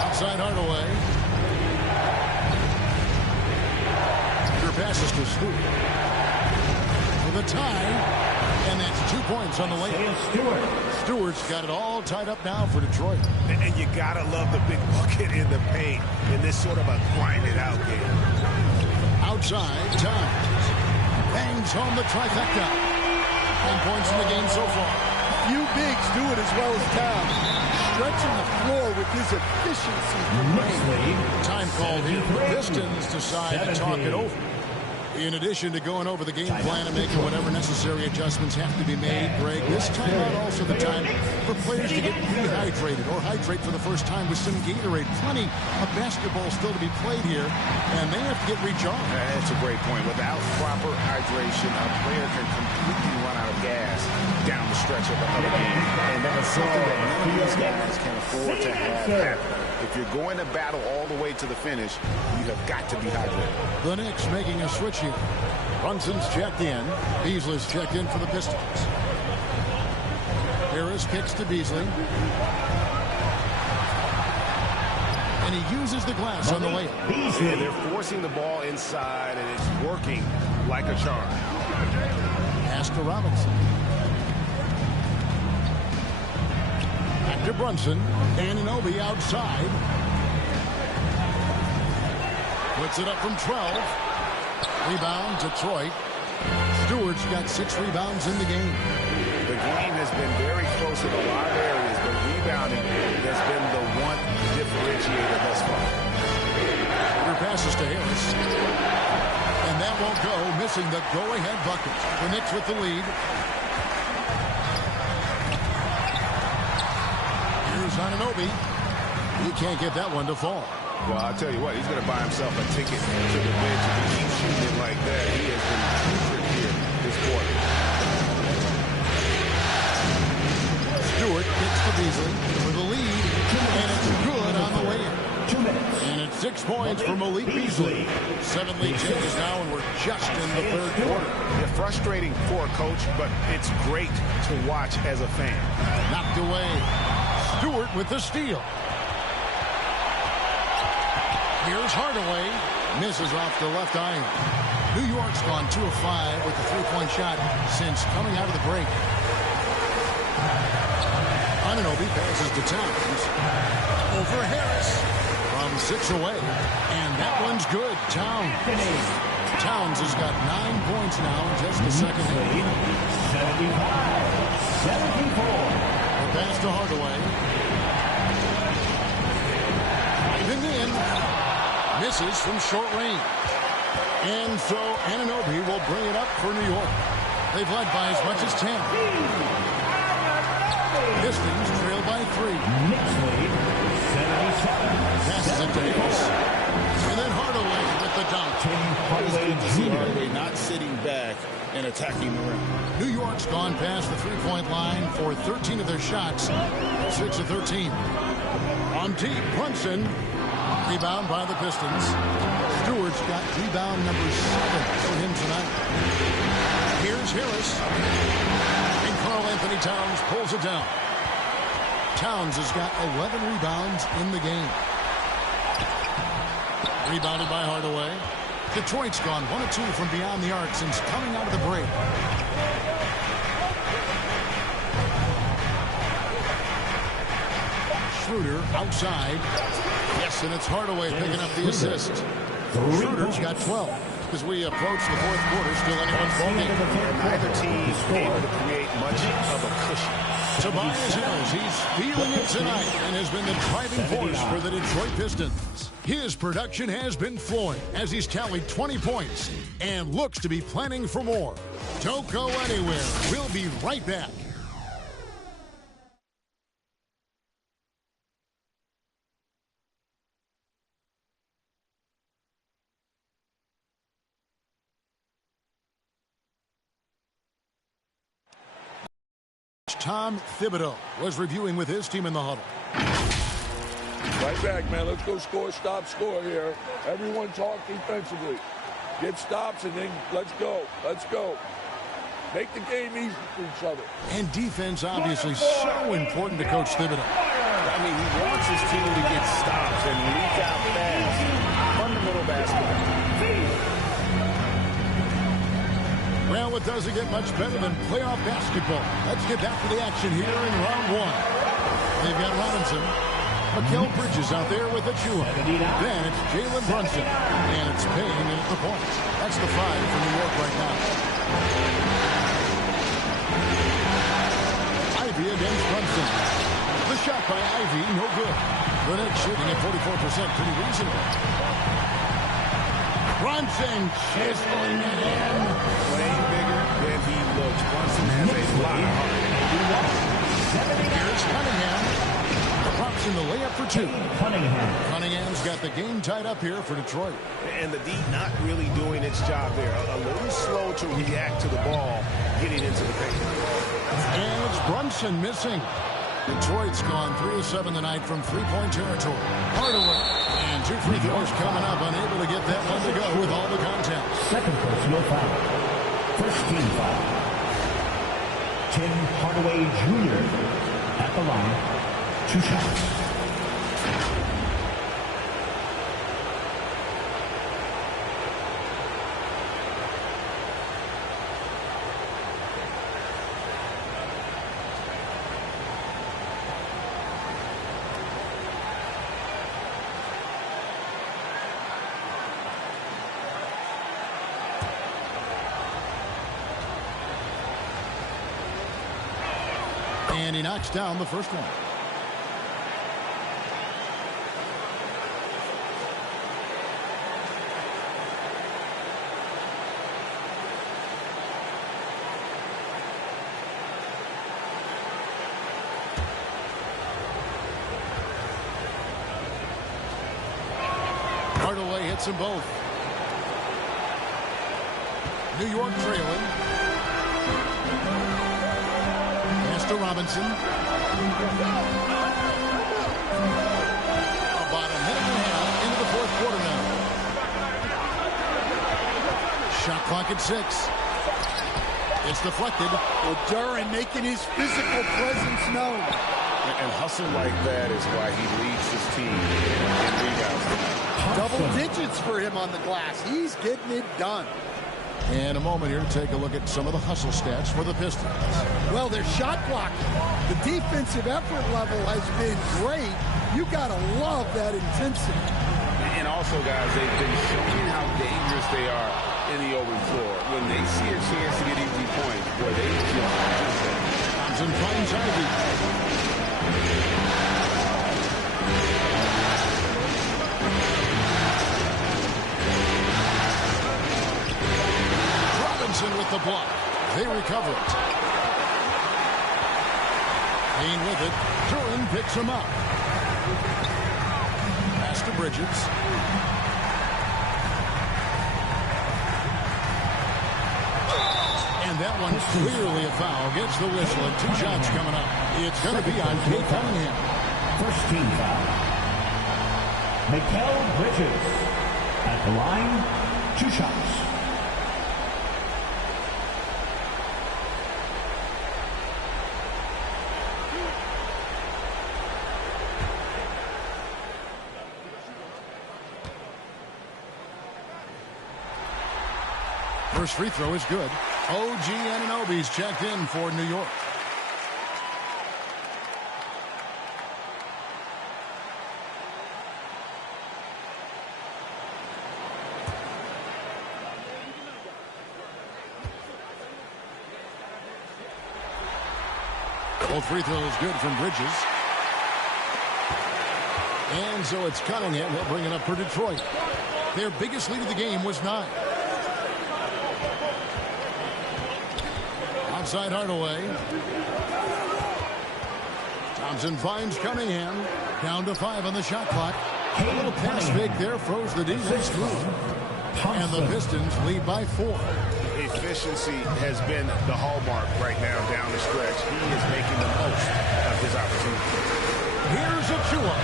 Outside Hardaway. Your passes to Stewart. For the tie, and that's 2 points on the layup. Stewart's got it all tied up now for Detroit. And you gotta love the big bucket in the paint in this sort of a grind-it-out game. Outside, Towns bangs home the trifecta. 10 points in the game so far. Few bigs do it as well as Towns. Stretching the floor with his efficiency from range. Time called here. The Pistons decide to talk it over. In addition to going over the game plan and making whatever necessary adjustments have to be made, Greg, this timeout also the time for players to get rehydrated or hydrate for the first time with some Gatorade. Plenty of basketball still to be played here, and they have to get recharged. That's a great point. Without proper hydration, a player can completely run out of gas down the stretch of the game. And that is something that none of these guys can afford to have happen. If you're going to battle all the way to the finish, you have got to be hydrated. The Knicks making a switch here. Brunson's checked in. Beasley's checked in for the Pistons. Harris kicks to Beasley. And he uses the glass on the layup. And they're forcing the ball inside, and it's working like a charm. Pass to Robinson. Back to Brunson. Anunoby outside. Puts it up from 12. Rebound, Detroit. Stewart's got 6 rebounds in the game. The game has been very close in a lot of areas, but rebounding has been the one differentiator thus far. Her passes to Harris. And that won't go, missing the go-ahead bucket. The Knicks with the lead. Here's Anunoby. He can't get that one to fall. Well, I'll tell you what, he's going to buy himself a ticket to the bench. If he keeps shooting it like that, he has been crucial here this quarter. Stewart gets to Beasley for the lead, and it's good on the way in. And it's 6 points for Malik Beasley. 7 lead changes now, and we're just in the third quarter. Yeah, frustrating for a coach, but it's great to watch as a fan. Knocked away. Stewart with the steal. Here's Hardaway. Misses off the left iron. New York's gone 2 of 5 with the 3-point shot since coming out of the break. Anunoby passes to Towns. Over Harris. From 6 away. And that one's good. Towns has got 9 points now in just the second half. 75-74. The pass to Hardaway. Even in. Misses from short range. And so Anunoby will bring it up for New York. They've led by as much as 10. Pistons trail by 3. Knicks lead 77. Passes it to Davis. And then Hardaway with the dunk. Hardaway not sitting back and attacking the rim. New York's gone past the 3-point line for 13 of their shots. 6 of 13. On deep, Brunson. Rebound by the Pistons. Stewart's got rebound number 7 for him tonight. Here's Harris. And Karl Anthony Towns pulls it down. Towns has got 11 rebounds in the game. Rebounded by Hardaway. Detroit's gone 1 of 2 from beyond the arc since coming out of the break. Schroeder outside. Yes, and it's Hardaway picking up the assist. Schroeder's got 12. As we approach the fourth quarter, still anyone's ball game. Neither team is able to create much of a cushion. Tobias Harris, he's feeling it tonight and has been the driving force for the Detroit Pistons. His production has been flowing as he's tallied 20 points and looks to be planning for more. Don't go anywhere. We'll be right back. Tom Thibodeau was reviewing with his team in the huddle. Right back, man. Let's go score, stop, score here. Everyone talk defensively. Get stops and then let's go. Let's go. Make the game easy for each other. And defense obviously so important to Coach Thibodeau. I mean, he wants his team to get stops and leak out fast. Fundamental basketball. Well, it doesn't get much better than playoff basketball. Let's get back to the action here in round one. They've got Robinson. Mikal Bridges out there with the Chua. Then it's Jalen Brunson. And it's Payne at the points. That's the 5 for New York right now. Ivy against Brunson. The shot by Ivy, no good. The Knicks shooting at 44%, pretty reasonable. Brunson chiseling it in. Playing bigger than he looks. Brunson has a lot of heart. Here's Cunningham. Drops in the layup for 2. Cunningham's got the game tied up here for Detroit. And the D not really doing its job there. A little slow to react to the ball getting into the paint. And it's Brunson missing. Detroit's gone 3 of 7 tonight from three-point territory. Hardaway. And 2 free throws coming up, unable to get that one to go with all the contact. Second personal foul. First team foul. Tim Hardaway Jr. at the line. 2 shots. And he knocks down the first one. Hardaway hits them both. New York trailing. To Robinson. About a minute and a half into the fourth quarter now. Shot clock at 6. It's deflected. Well, Duran making his physical presence known. And hustle like that is why he leads his team in rebounds. Double digits for him on the glass. He's getting it done. And a moment here to take a look at some of the hustle stats for the Pistons. Well, their shot blocking. The defensive effort level has been great. You got to love that intensity. And also, guys, they've been showing how dangerous they are in the open floor. When they see a chance to get easy points, boy, they just Thompson finds Ivy. With the block. They recover it. Payne with it. Duran picks him up. Pass to Bridges. And that one's clearly a foul. Gets the whistle and 2 shots coming up. It's going to be on Kate Cunningham. First team foul. Mikal Bridges at the line. 2 shots. First free throw is good. OG Anunoby's checked in for New York. Both free throws good from Bridges. And so it's Cunningham. He'll bring it up for Detroit. Their biggest lead of the game was 9. Outside Hardaway. Thompson finds Cunningham. Down to 5 on the shot clock. A little pass fake there. Froze the D. Nice move. And the Pistons lead by 4. Efficiency has been the hallmark right now down the stretch. He is making the most of his opportunity. Here's Achua.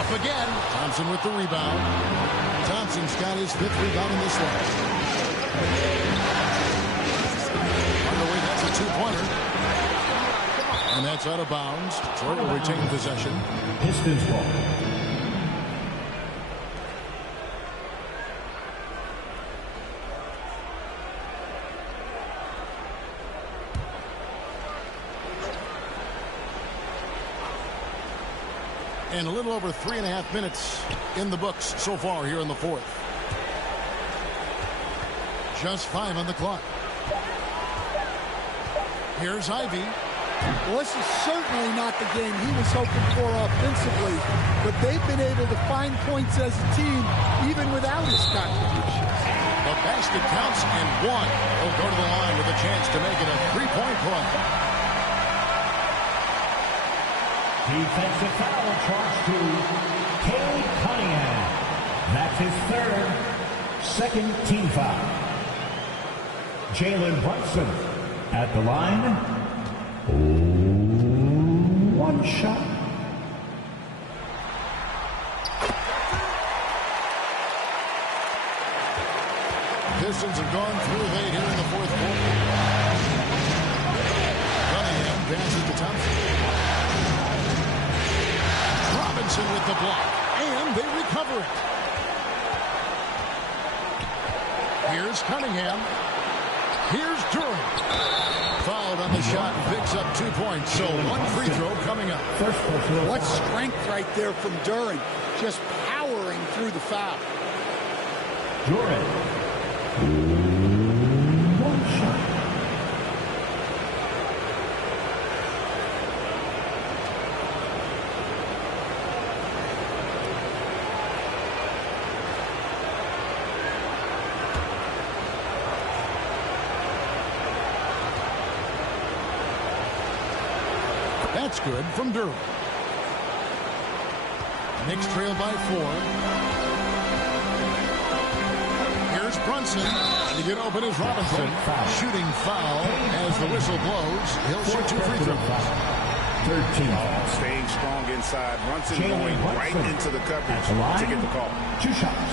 Up again. Thompson with the rebound. Thompson's got his 5th rebound in this one. Underway, that's a 2-pointer. And that's out of bounds. Detroit will retain possession. Pistons ball. And a little over 3.5 minutes in the books so far here in the 4th. Just 5 on the clock. Here's Ivy. Well, this is certainly not the game he was hoping for offensively, but they've been able to find points as a team even without his contributions. The basket counts and 1. He'll go to the line with a chance to make it a 3-point play. Defensive foul charged to Cade Cunningham. That's his 3rd, 2nd team foul. Jalen Brunson at the line. 1 shot. Pistons have gone through 8 here in the 4th quarter. Cunningham passes to Thompson. Robinson with the block, and they recover it. Here's Cunningham. Here's Durant. Fouled on the shot, picks up 2 points, so 1 free throw coming up. What strength right there from Durant, just powering through the foul. Durant. 1 shot. That's good from Durant. Knicks trail by 4. Here's Brunson. To get open is Robinson. Shooting foul as the whistle blows. He'll shoot 2 free throws. 13. Staying strong inside. Brunson going right into the coverage to get the call. 2 shots.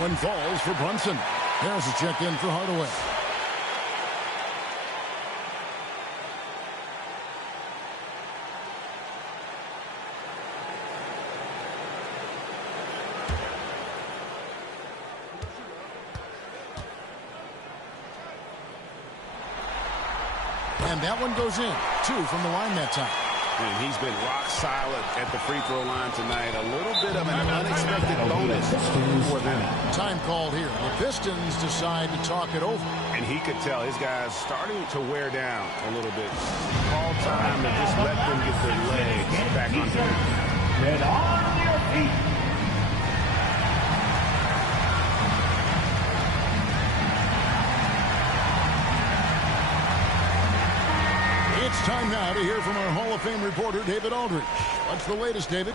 One falls for Brunson. There's a check in for Hardaway. And that one goes in. 2 from the line that time. And he's been rock solid at the free throw line tonight. A little bit of an unexpected bonus for them. Time called here. The Pistons decide to talk it over. And he could tell his guys starting to wear down a little bit. Call time to just let them get their legs back on track. Get on your feet. It's time now to hear from our Hall of Fame reporter, David Aldridge. What's the latest, David?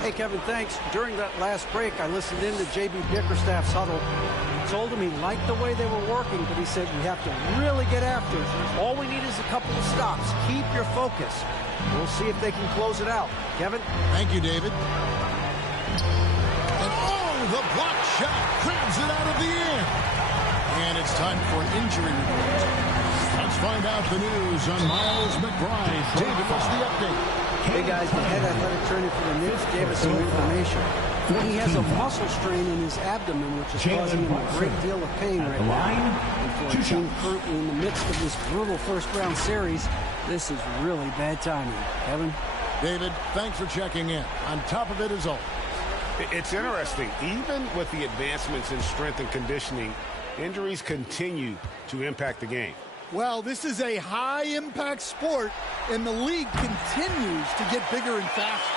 Hey, Kevin, thanks. During that last break, I listened in to J.B. Bickerstaff's huddle. He told him he liked the way they were working, but he said we have to really get after it. All we need is a couple of stops. Keep your focus. We'll see if they can close it out. Kevin? Thank you, David. And the block shot grabs it out of the air. And it's time for an injury report. Let's find out the news on Miles McBride. David, what's the update? Hey guys, the head athletic trainer for the Knicks gave us some information. He has a muscle strain in his abdomen, which is causing him a great deal of pain right now. And for a team currently in the midst of this brutal first-round series, this is really bad timing. Kevin? David, thanks for checking in. On top of it is all. It's interesting. Even with the advancements in strength and conditioning, injuries continue to impact the game. Well, this is a high-impact sport, and the league continues to get bigger and faster.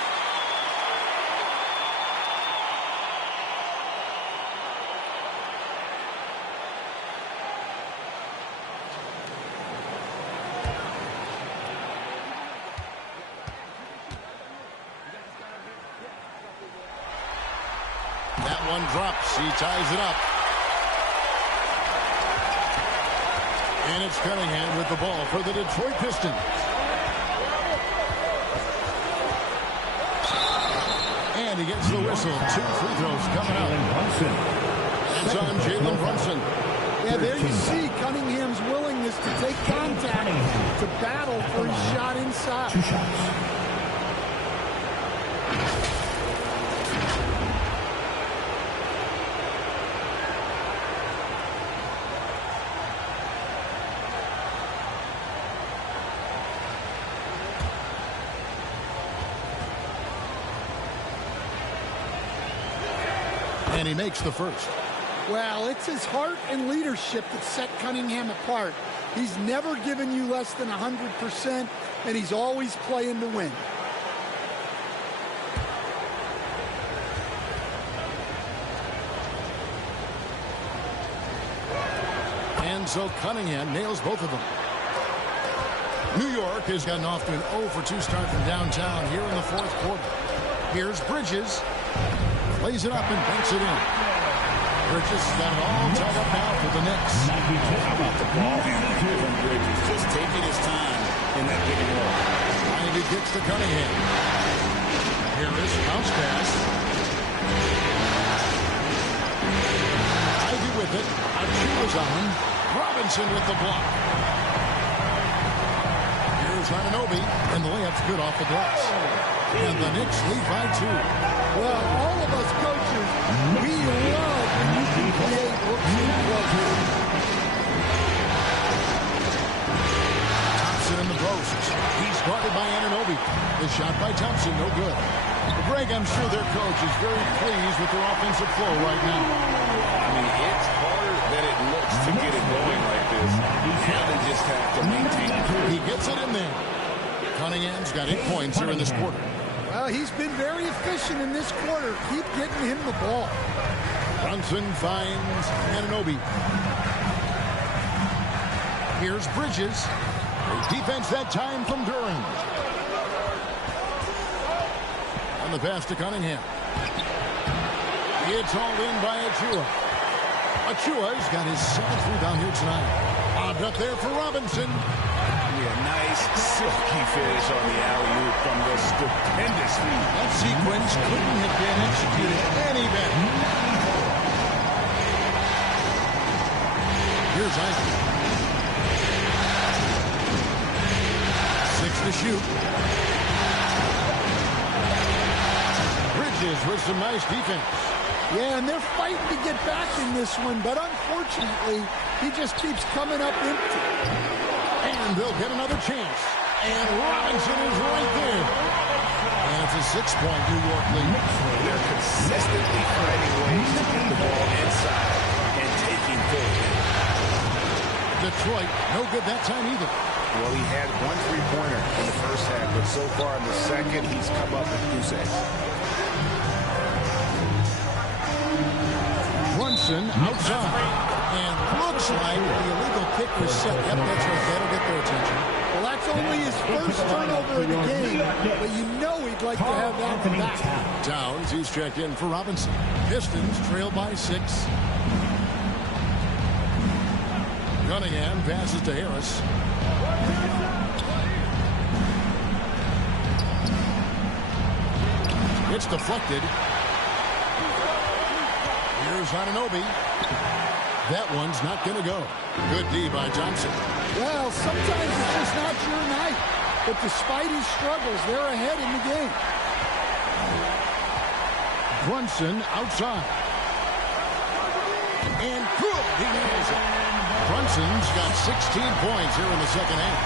That one drops. He ties it up. And it's Cunningham with the ball for the Detroit Pistons. And he gets the whistle. 2 free throws coming up. It's on Jalen Brunson. Yeah, there you see Cunningham's willingness to take contact, to battle for his shot inside. 2 shots. And he makes the first. Well, it's his heart and leadership that set Cunningham apart. He's never given you less than 100%, and he's always playing to win. And so Cunningham nails both of them. New York has gotten off to an 0-for-2 start from downtown here in the fourth quarter. Here's Bridges. Plays it up and banks it in. Bridges got it all tied up now for the Knicks. How about the ball handling from Bridges? Just taking his time in that big role. Ivy kicks to Cunningham. Here is bounce pass. Ivy with it. Achiuwa's on. Robinson with the block. Here's Anunoby, and the layup's good off the glass. And the Knicks lead by 2. Well, all of us coaches, we love when you can create hooks and flows. Thompson in the post. He's guarded by Anunoby. The shot by Thompson, no good. Greg, I'm sure their coach is very pleased with their offensive flow right now. I mean, it's harder than it looks to get it going like this. Now they just have to maintain it. He gets it in there. Cunningham's got 8 points here in this quarter. Well, he's been very efficient in this quarter. Keep getting him the ball. Brunson finds Anunoby. Here's Bridges. Great defense that time from Durham. And the pass to Cunningham. It's hauled in by Achiuwa. Achiuwa's got his 7th rebound here tonight. Lobbed up there for Robinson. Yeah, nice silky finish on the alley-oop from the stupendous lead. That sequence couldn't have been executed any better. Here's Ivy. 6 to shoot. Bridges with some nice defense. Yeah, and they're fighting to get back in this one, but unfortunately, he just keeps coming up empty. And they'll get another chance. And Robinson is right there. And it's a 6-point New York lead. They're consistently finding ways to get the ball inside and taking full. Detroit, no good that time either. Well, he had 1 3-pointer in the first half, but so far in the second, he's come up with goose eggs. Brunson outside. And looks like the illegal kick was set. Yep, that's right. That'll get their attention. Well, that's only his first turnover of the game, but you know he'd like to have that back. Downs, he's checked in for Robinson. Pistons trail by 6. Cunningham passes to Harris. It's deflected. Here's Anunoby. That one's not going to go. Good D by Johnson. Well, sometimes it's just not your night. But despite his struggles, they're ahead in the game. Brunson outside. And good. He nails it. Brunson's got 16 points here in the second half.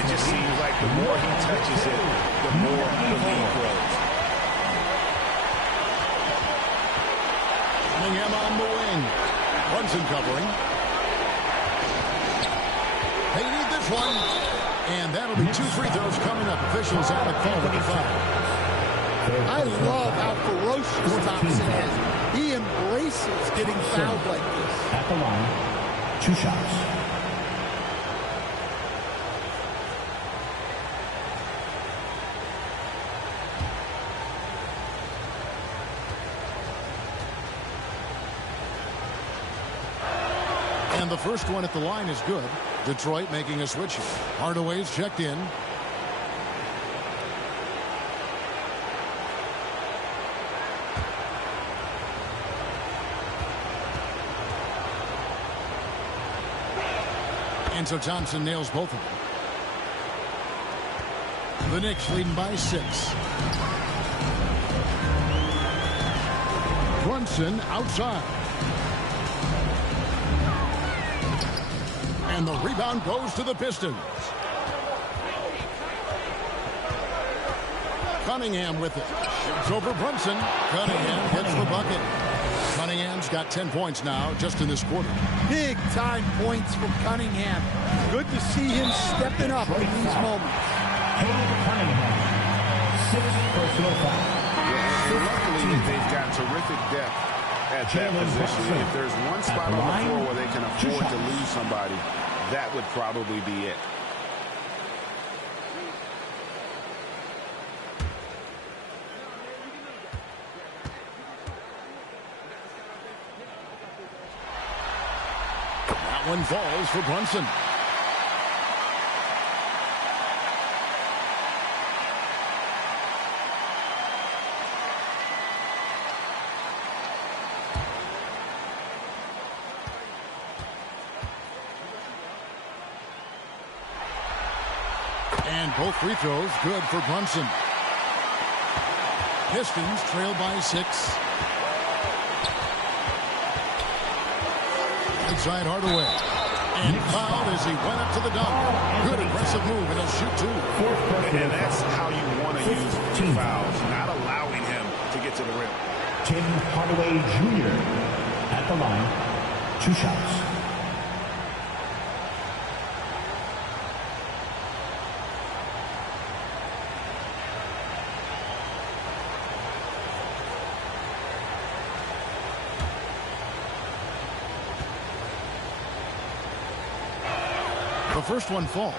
It just seems like the more he touches it, the more the lead grows. Cunningham on the wing. Brunson covering. They need this one. And that'll be 2 free throws coming up. Officials have a call with the foul. I love how ferocious Thompson is. He embraces getting fouled like this. At the line, 2 shots. And the first one at the line is good. Detroit making a switch here. Hardaway's checked in. And so Thompson nails both of them. The Knicks leading by 6. Brunson outside. And the rebound goes to the Pistons. Cunningham with it. Shoots over Brunson. Cunningham gets the bucket. Cunningham's got 10 points now just in this quarter. Big time points from Cunningham. Good to see him stepping up in these moments. Luckily, they've got terrific depth at that position. If there's one spot on the floor where they can afford to lose somebody, that would probably be it. That one falls for Brunson. And both free throws good for Brunson. Pistons trail by 6. Inside Hardaway. And fouled as he went up to the dunk. Good aggressive move, and he'll shoot 2. And that's how you want to use fouls, not allowing him to get to the rim. Tim Hardaway Jr. at the line, 2 shots. The first one falls.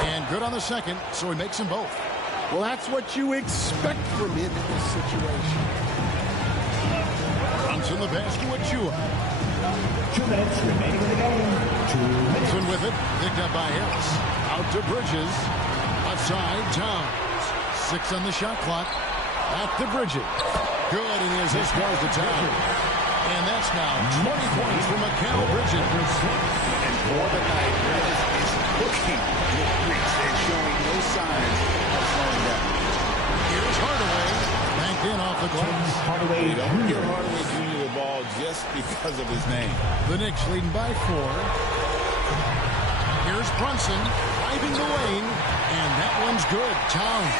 And good on the second, so he makes them both. Well, that's what you expect from him in this situation. In the basket with Chua. 2 minutes remaining in the game. 2 minutes. Wilson with it. Picked up by Harris. Out to Bridges. Outside Towns. 6 on the shot clock. At the Bridges. Good, and he scores the Towns. And that's now 20 points for Mikal Bridges. And for the night, Bridges is looking with reach and showing no signs of slowing down. Here's Hardaway. Banked in off the glass. You don't give Hardaway Jr. the ball just because of his name. The Knicks leading by 4. Here's Brunson driving the lane, and that one's good. Towns.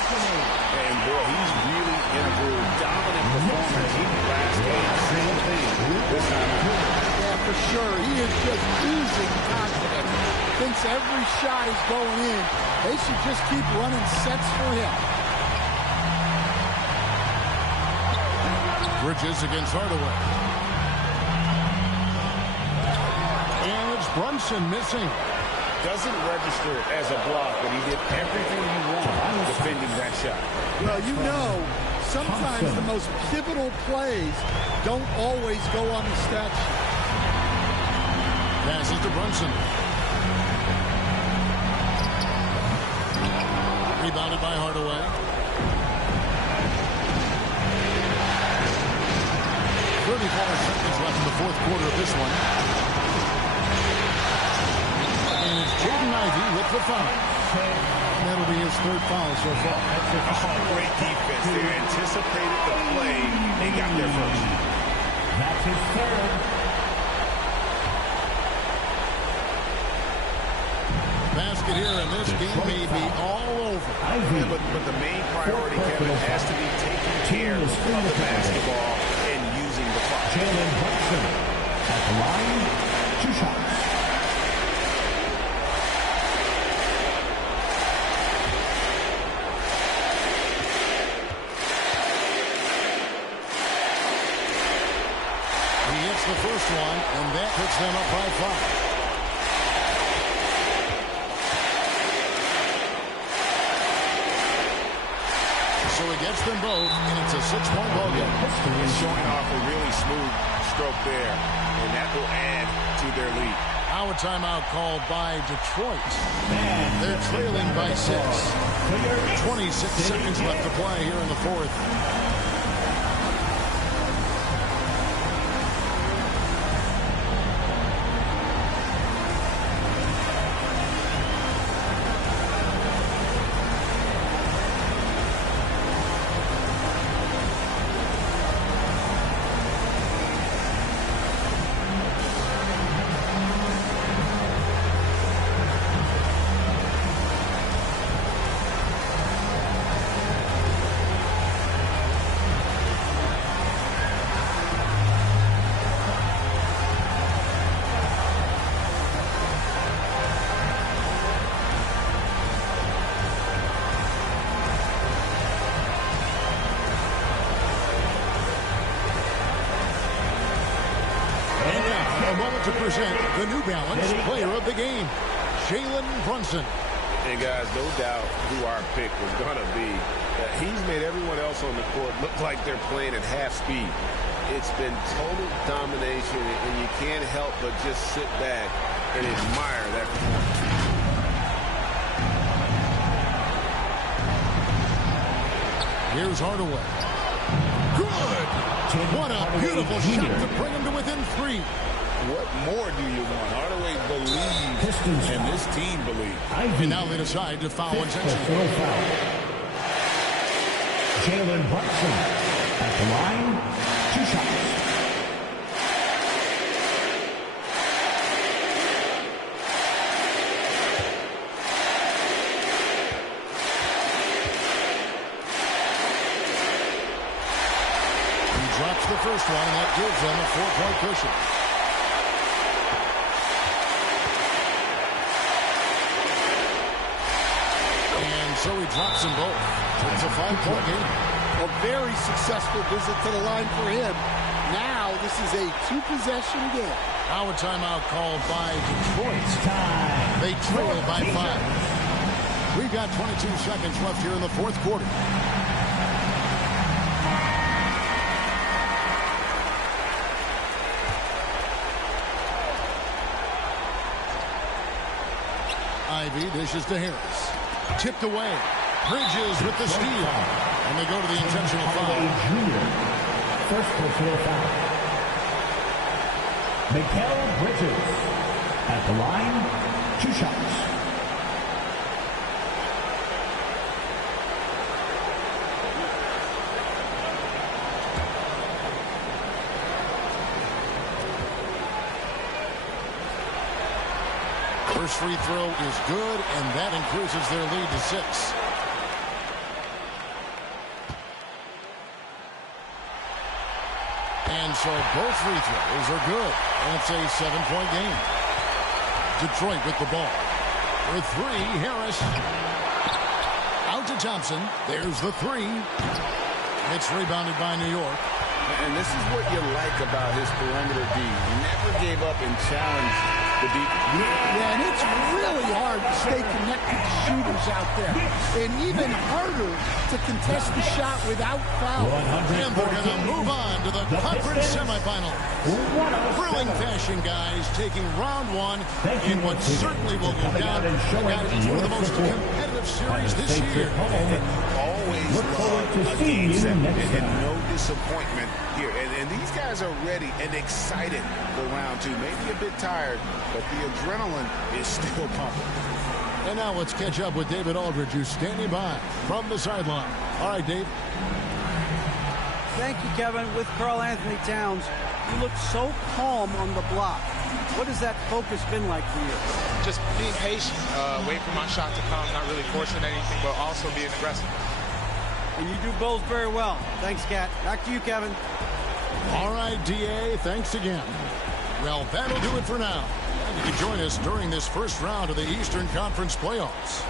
And boy, he's really in a groove. Dominant performance. Even last game, same thing. This time, yeah, for sure. He is just oozing confidence. Thinks every shot is going in. They should just keep running sets for him. Bridges against Hardaway. And it's Brunson missing. Doesn't register as a block, but he did everything he wanted defending that shot. Well, you know, sometimes the most pivotal plays don't always go on the stat sheet. Passes to Brunson. Rebounded by Hardaway. 34 seconds left in the fourth quarter of this one. And it's Jaden Ivey with the foul. And that'll be his third foul so far. Great defense. They anticipated the play and got there first. That's his third. Basket here, and this game may be all over. Yeah, but the main priority, Kevin, has to be taking care of the basketball and using the clock. Jalen Brunson at the line, 2 shots. He hits the first one, and that puts them up by 5. So he gets them both, and it's a 6-point ball game. He's showing off a really smooth stroke there, and that will add to their lead. Now a timeout called by Detroit. They're trailing by 6. 26 seconds left to play here in the fourth. To present the New Balance Player of the Game, Jalen Brunson. And guys, no doubt who our pick was going to be. He's made everyone else on the court look like they're playing at half speed. It's been total domination, and you can't help but just sit back and admire that performance. Here's Hardaway. Good! What a beautiful shot to bring him to within 3. What more do you want? Hardaway believes, and this team believes. And now they decide to foul intentionally. Jalen Brunson at the line, 2 shots. He drops the first one, and that gives them a 4-point cushion. So he drops them both. It's a 5-point game. A very successful visit to the line for him. Now this is a 2-possession game. Now a timeout called by Detroit. They trail by 5. We've got 22 seconds left here in the fourth quarter. Ivey dishes to Harris. Tipped away. Bridges with the steal. And they go to the intentional foul. First personal foul. Mikal Bridges at the line, 2 shots. First free throw is good, and that increases their lead to 6. And so both free throws are good, and it's a 7-point game. Detroit with the ball. For 3, Harris. Out to Thompson. There's the 3. It's rebounded by New York. And this is what you like about his perimeter D. He never gave up and challenged the deep. Yeah, and it's really hard to stay connected to shooters out there. And even harder to contest the shot without foul. And we're going to move on to the conference semifinal. Thrilling fashion, guys, taking round one in what certainly will go down as one of the most competitive series this year. Always love a game set and no disappointment here. And these guys are ready and excited for round two. Maybe a bit tired, but the adrenaline is still pumping. And now let's catch up with David Aldridge, who's standing by from the sideline. All right, Dave. Thank you, Kevin. With Karl Anthony Towns, you look so calm on the block. What has that focus been like for you? Just being patient, wait for my shot to come, not really forcing anything, but also being aggressive. And you do both very well. Thanks, Kat. Back to you, Kevin. All right, D.A., thanks again. Well, that'll do it for now. And you can join us during this first round of the Eastern Conference playoffs.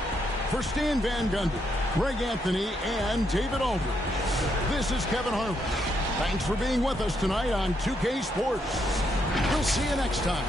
For Stan Van Gundy, Greg Anthony, and David Aldridge, this is Kevin Harlan. Thanks for being with us tonight on 2K Sports. We'll see you next time.